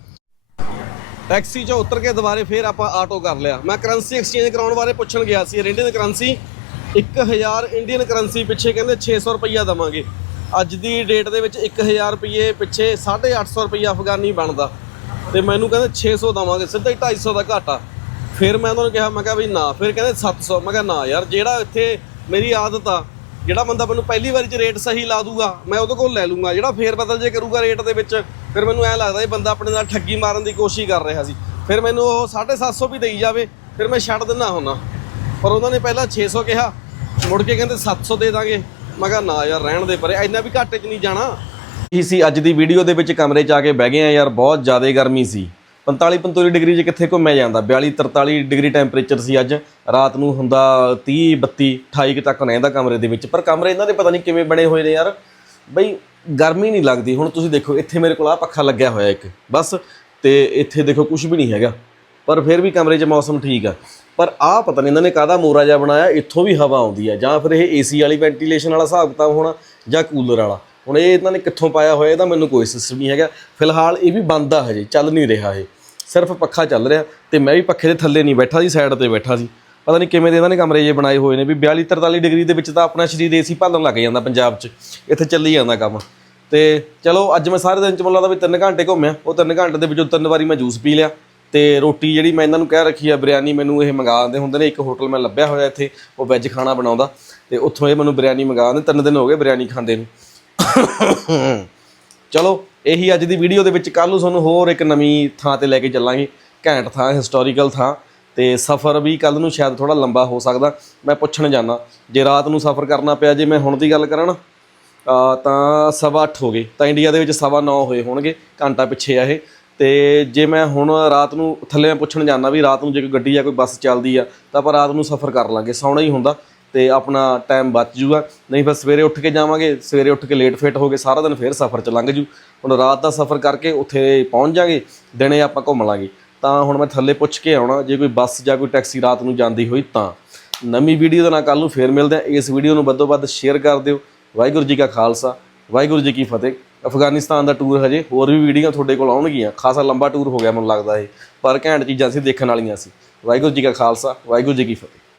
ਟੈਕਸੀ 'ਚੋਂ ਉਤਰ ਕੇ ਦੁਬਾਰੇ ਫੇਰ ਆਪਾਂ ਆਟੋ ਕਰ ਲਿਆ। ਮੈਂ ਕਰੰਸੀ ਐਕਸਚੇਂਜ ਕਰਾਉਣ ਬਾਰੇ ਪੁੱਛਣ ਗਿਆ ਸੀ। ਇੰਡੀਅਨ ਕਰੰਸੀ 1000 ਇੰਡੀਅਨ ਕਰੰਸੀ ਪਿੱਛੇ ਕਹਿੰਦੇ 600 ਰੁਪਈਆ ਦਵਾਂਗੇ। ਅੱਜ ਦੀ ਡੇਟ ਦੇ ਵਿੱਚ 1000 ਰੁਪਏ ਪਿੱਛੇ 850 ਰੁਪਈਆ ਅਫਗਾਨੀ ਬਣਦਾ। ਤੇ ਮੈਨੂੰ ਕਹਿੰਦੇ 600 ਦਵਾਂਗੇ, ਸਿੱਧਾ ਹੀ 250 ਦਾ ਘਾਟਾ। ਫਿਰ ਮੈਂ ਉਹਨਾਂ ਨੂੰ ਕਿਹਾ, ਮੈਂ ਕਿਹਾ ਵੀ ਨਾ, ਫਿਰ ਕਹਿੰਦੇ 700 ਮੈਂ ਕਿਹਾ ਨਾ ਯਾਰ, ਜਿਹੜਾ ਇੱਥੇ ਮੇਰੀ ਆਦਤ ਆ ਜਿਹੜਾ ਬੰਦਾ ਮੈਨੂੰ ਪਹਿਲੀ ਵਾਰੀ ਚ ਰੇਟ ਸਹੀ ਲਾ ਦੂਗਾ, ਮੈਂ ਉਹਦੇ ਕੋਲ ਲੈ ਲੂੰਗਾ। ਜਿਹੜਾ ਫੇਰ ਬਦਲ ਜੇ ਕਰੂਗਾ ਰੇਟ ਦੇ ਵਿੱਚ, ਫਿਰ ਮੈਨੂੰ ਐ ਲੱਗਦਾ ਇਹ ਬੰਦਾ ਆਪਣੇ ਨਾਲ ਠੱਗੀ ਮਾਰਨ ਦੀ ਕੋਸ਼ਿਸ਼ ਕਰ ਰਿਹਾ ਸੀ। ਫਿਰ ਮੈਨੂੰ ਉਹ 750 ਵੀ ਦੇਈ ਜਾਵੇ, ਫਿਰ ਮੈਂ ਛੱਡ ਦਿੰਦਾ ਹੁੰਨਾ ਪਰ ਉਹਨਾਂ ਨੇ ਪਹਿਲਾਂ 600 ਕਿਹਾ, ਮੁੜ ਕੇ ਕਹਿੰਦੇ 700 ਦੇ ਦਾਂਗੇ। ਮੈਂ ਕਿਹਾ, ਨਾ ਯਾਰ, ਰਹਿਣ ਦੇ ਪਰੇ, ਇੰਨਾ ਵੀ ਘਾਟੇ 'ਚ ਨਹੀਂ ਜਾਣਾ। ਹੀ ਸੀ ਅੱਜ ਦੀ ਵੀਡੀਓ ਦੇ ਵਿੱਚ ਕਮਰੇ 'ਚ ਆ ਕੇ ਬਹਿ ਗਏ ਆ ਯਾਰ, ਬਹੁਤ ਜ਼ਿਆਦਾ ਗਰਮੀ ਸੀ। 45 45 ਡਿਗਰੀ 'ਚ ਕਿੱਥੇ ਘੁੰਮਿਆ ਜਾਂਦਾ? 42 43 ਡਿਗਰੀ ਟੈਂਪਰੇਚਰ ਸੀ ਅੱਜ। ਰਾਤ ਨੂੰ ਹੁੰਦਾ 30 32 28 ਕੁ ਤੱਕ ਰਹਿੰਦਾ ਕਮਰੇ ਦੇ ਵਿੱਚ। ਪਰ ਕਮਰੇ ਇਹਨਾਂ ਦੇ ਪਤਾ ਨਹੀਂ ਕਿਵੇਂ ਬਣੇ ਹੋਏ ਨੇ ਯਾਰ। ਬਈ ਗਰਮੀ ਨਹੀਂ ਲੱਗਦੀ। ਹੁਣ ਤੁਸੀਂ ਦੇਖੋ, ਇੱਥੇ ਮੇਰੇ ਕੋਲ ਆ ਪੱਖਾ ਲੱਗਿਆ ਹੋਇਆ ਇੱਕ। ਬਸ, ਤੇ ਇੱਥੇ ਦੇਖੋ ਕੁਝ ਵੀ ਨਹੀਂ ਹੈਗਾ। ਪਰ ਫਿਰ ਵੀ ਕਮਰੇ 'ਚ ਮੌਸਮ ਠੀਕ ਆ। ਪਰ ਆਹ ਪਤਾ ਨਹੀਂ ਇਹਨਾਂ ਨੇ ਕਾਹਦਾ ਮੋਰਾ ਜਿਹਾ ਬਣਾਇਆ। ਇੱਥੋਂ ਵੀ ਹਵਾ ਆਉਂਦੀ ਹੈ ਜਾਂ ਫਿਰ ਇਹ ਏਸੀ ਵਾਲੀ ਵੈਂਟੀਲੇਸ਼ਨ ਵਾਲਾ ਹਿਸਾਬ ਕਿਤਾਬ ਹੋਣਾ ਜਾਂ ਕੂਲਰ ਵਾਲਾ। ਹੁਣ ਇਹ ਇਹਨਾਂ ਨੇ ਕਿੱਥੋਂ ਪਾਇਆ ਹੋਇਆ, ਇਹਦਾ ਮੈਨੂੰ ਕੋਈ ਸਿਸਟਮ ਨਹੀਂ ਹੈਗਾ। ਫਿਲਹਾਲ ਇਹ ਵੀ ਬੰਦ ਆ ਹਜੇ। ਚੱਲ ਨਹੀਂ ਰਿਹਾ ਇਹ। ਸਿਰਫ ਪੱਖਾ ਚੱਲ ਰਿਹਾ। ਤੇ ਮੈਂ ਵੀ ਪੱਖੇ ਦੇ ਥੱਲੇ ਨਹੀਂ ਬੈਠਾ ਸੀ ਸਾਈਡ ਤੇ ਬੈਠਾ ਸੀ। ਪਤਾ ਨਹੀਂ ਕਿਵੇਂ ਦੇ ਇਹਨਾਂ ਨੇ ਕਮਰੇ ਜੇ ਬਣਾਏ ਹੋਏ ਨੇ, ਵੀ 42 43 ਡਿਗਰੀ ਦੇ ਵਿੱਚ ਤਾਂ ਆਪਣਾ ਸਰੀਰ ਏਸੀ ਭਾਲਣ ਲੱਗ ਜਾਂਦਾ ਪੰਜਾਬ 'ਚ, ਇੱਥੇ ਚੱਲੀ ਜਾਂਦਾ ਕੰਮ। ਤੇ ਚਲੋ ਅੱਜ ਮੈਂ ਸਾਰੇ ਦਿਨ ਚ ਮੁੱਲਾ ਦਾ ਵੀ 3 ਘੰਟੇ ਘੁੰਮਿਆ, ਉਹ 3 ਘੰਟੇ ਦੇ ਵਿੱਚੋਂ ਤਿੰਨ ਵਾਰੀ ਮੈਂ ਜੂਸ ਪੀ ਲਿਆ। ਤੇ ਰੋਟੀ ਜਿਹੜੀ ਮੈਂ ਇਹਨਾਂ ਨੂੰ ਕਹਿ ਰੱਖੀ ਆ, ਬਿਰਿਆਨੀ ਮੈਨੂੰ ਇਹ ਮੰਗਾ ਦਿੰਦੇ ਹੁੰਦੇ ਨੇ, ਇੱਕ ਹੋਟਲ ਮੈਂ ਲੱਭਿਆ ਹੋਇਆ ਇੱਥੇ, ਉਹ ਵੈਜ ਖਾਣਾ ਬਣਾਉਂਦਾ। ਤੇ ਉੱਥੋਂ ਇਹ ਮੈਨੂੰ ਬਿਰਿਆਨੀ ਮੰਗਾ ਦਿੰਦੇ, ਤਿੰਨ ਦਿਨ ਹੋ ਗਏ ਬਿਰਿਆਨੀ ਖਾਂਦੇ ਨੂੰ। ਚਲੋ, ਇਹੀ ਅੱਜ ਦੀ ਵੀਡੀਓ ਦੇ ਵਿੱਚ ਕੱਲ ਨੂੰ ਤੁਹਾਨੂੰ ਹੋਰ ਇੱਕ ਨਵੀਂ ਥਾਂ ਤੇ ਲੈ ਕੇ ਚੱਲਾਂਗੇ, ਘੈਂਟ ਥਾਂ ਹਿਸਟੋਰੀਕਲ ਥਾਂ। ਤੇ ਸਫ਼ਰ ਵੀ ਕੱਲ ਨੂੰ ਸ਼ਾਇਦ ਥੋੜਾ ਲੰਬਾ ਹੋ ਸਕਦਾ। ਮੈਂ ਪੁੱਛਣ ਜਾਣਾ ਜੇ ਰਾਤ ਨੂੰ ਸਫ਼ਰ ਕਰਨਾ ਪਿਆ, ਜੇ ਮੈਂ ਹੁਣ ਦੀ ਗੱਲ ਕਰਾਂ ਨਾ ਤਾਂ ਸਵਾ ਅੱਠ ਹੋ ਗਏ। ਤਾਂ ਇੰਡੀਆ ਦੇ ਵਿੱਚ ਸਵਾ ਨੌ ਹੋਏ ਹੋਣਗੇ, ਘੰਟਾ ਪਿੱਛੇ ਆ ਇਹ। ਤੇ ਜੇ ਮੈਂ ਹੁਣ ਰਾਤ ਨੂੰ ਥੱਲੇ ਮੈਂ ਪੁੱਛਣ ਜਾਣਾ ਵੀ ਰਾਤ ਨੂੰ ਜੇ ਕੋਈ ਗੱਡੀ ਜਾਂ ਕੋਈ ਬੱਸ ਚੱਲਦੀ ਆ, ਤਾਂ ਆਪਾਂ ਰਾਤ ਨੂੰ ਸਫ਼ਰ ਕਰ ਲਾਂਗੇ, ਸੌਣਾ ਹੀ ਹੁੰਦਾ। ਤੇ ਆਪਣਾ ਟਾਈਮ ਬਚ ਜੂਗਾ। ਨਹੀਂ ਫਿਰ ਸਵੇਰੇ ਉੱਠ ਕੇ ਜਾਵਾਂਗੇ, ਸਵੇਰੇ ਉੱਠ ਕੇ ਲੇਟ ਫਿਟ ਹੋ ਕੇ ਸਾਰਾ ਦਿਨ ਫੇਰ ਸਫ਼ਰ ਚ ਲੰਘ ਜੂ। ਹੁਣ ਰਾਤ ਦਾ ਸਫ਼ਰ ਕਰਕੇ ਉੱਥੇ ਪਹੁੰਚ ਜਾਾਂਗੇ, ਦਿਨੇ ਆਪਾਂ ਘੁੰਮ ਲਾਂਗੇ। ਤਾਂ ਹੁਣ ਮੈਂ ਥੱਲੇ ਪੁੱਛ ਕੇ ਆਉਣਾ, ਜੇ ਕੋਈ ਬੱਸ ਜਾਂ ਕੋਈ ਟੈਕਸੀ ਰਾਤ ਨੂੰ ਜਾਂਦੀ ਹੋਈ ਤਾਂ। ਨਵੀਂ ਵੀਡੀਓ ਦੇ ਨਾਲ ਕੱਲ ਨੂੰ ਫੇਰ ਮਿਲਦੇ ਆ ਇਸ ਵੀਡੀਓ ਨੂੰ ਵੱਧੋ ਵੱਧ ਸ਼ੇਅਰ ਕਰ ਦਿਓ। ਵਾਹਿਗੁਰੂ ਜੀ ਕਾ ਖਾਲਸਾ, ਵਾਹਿਗੁਰੂ ਜੀ ਕੀ ਫਤਿਹ। ਅਫਗਾਨਿਸਤਾਨ ਦਾ ਟੂਰ ਹਜੇ ਹੋਰ ਵੀ ਵੀਡੀਓ ਤੁਹਾਡੇ ਕੋਲ ਆਉਣਗੀਆਂ। ਖਾਸਾ ਲੰਬਾ ਟੂਰ ਹੋ ਗਿਆ ਮੈਨੂੰ ਲੱਗਦਾ ਇਹ। ਪਰ ਘੈਂਟ ਚੀਜ਼ਾਂ ਸੀ ਦੇਖਣ ਵਾਲੀਆਂ ਸੀ। ਵਾਹਿਗੁਰੂ ਜੀ ਕਾ ਖਾਲਸਾ, ਵਾਹਿਗੁਰੂ ਜੀ ਕੀ ਫਤਿਹ।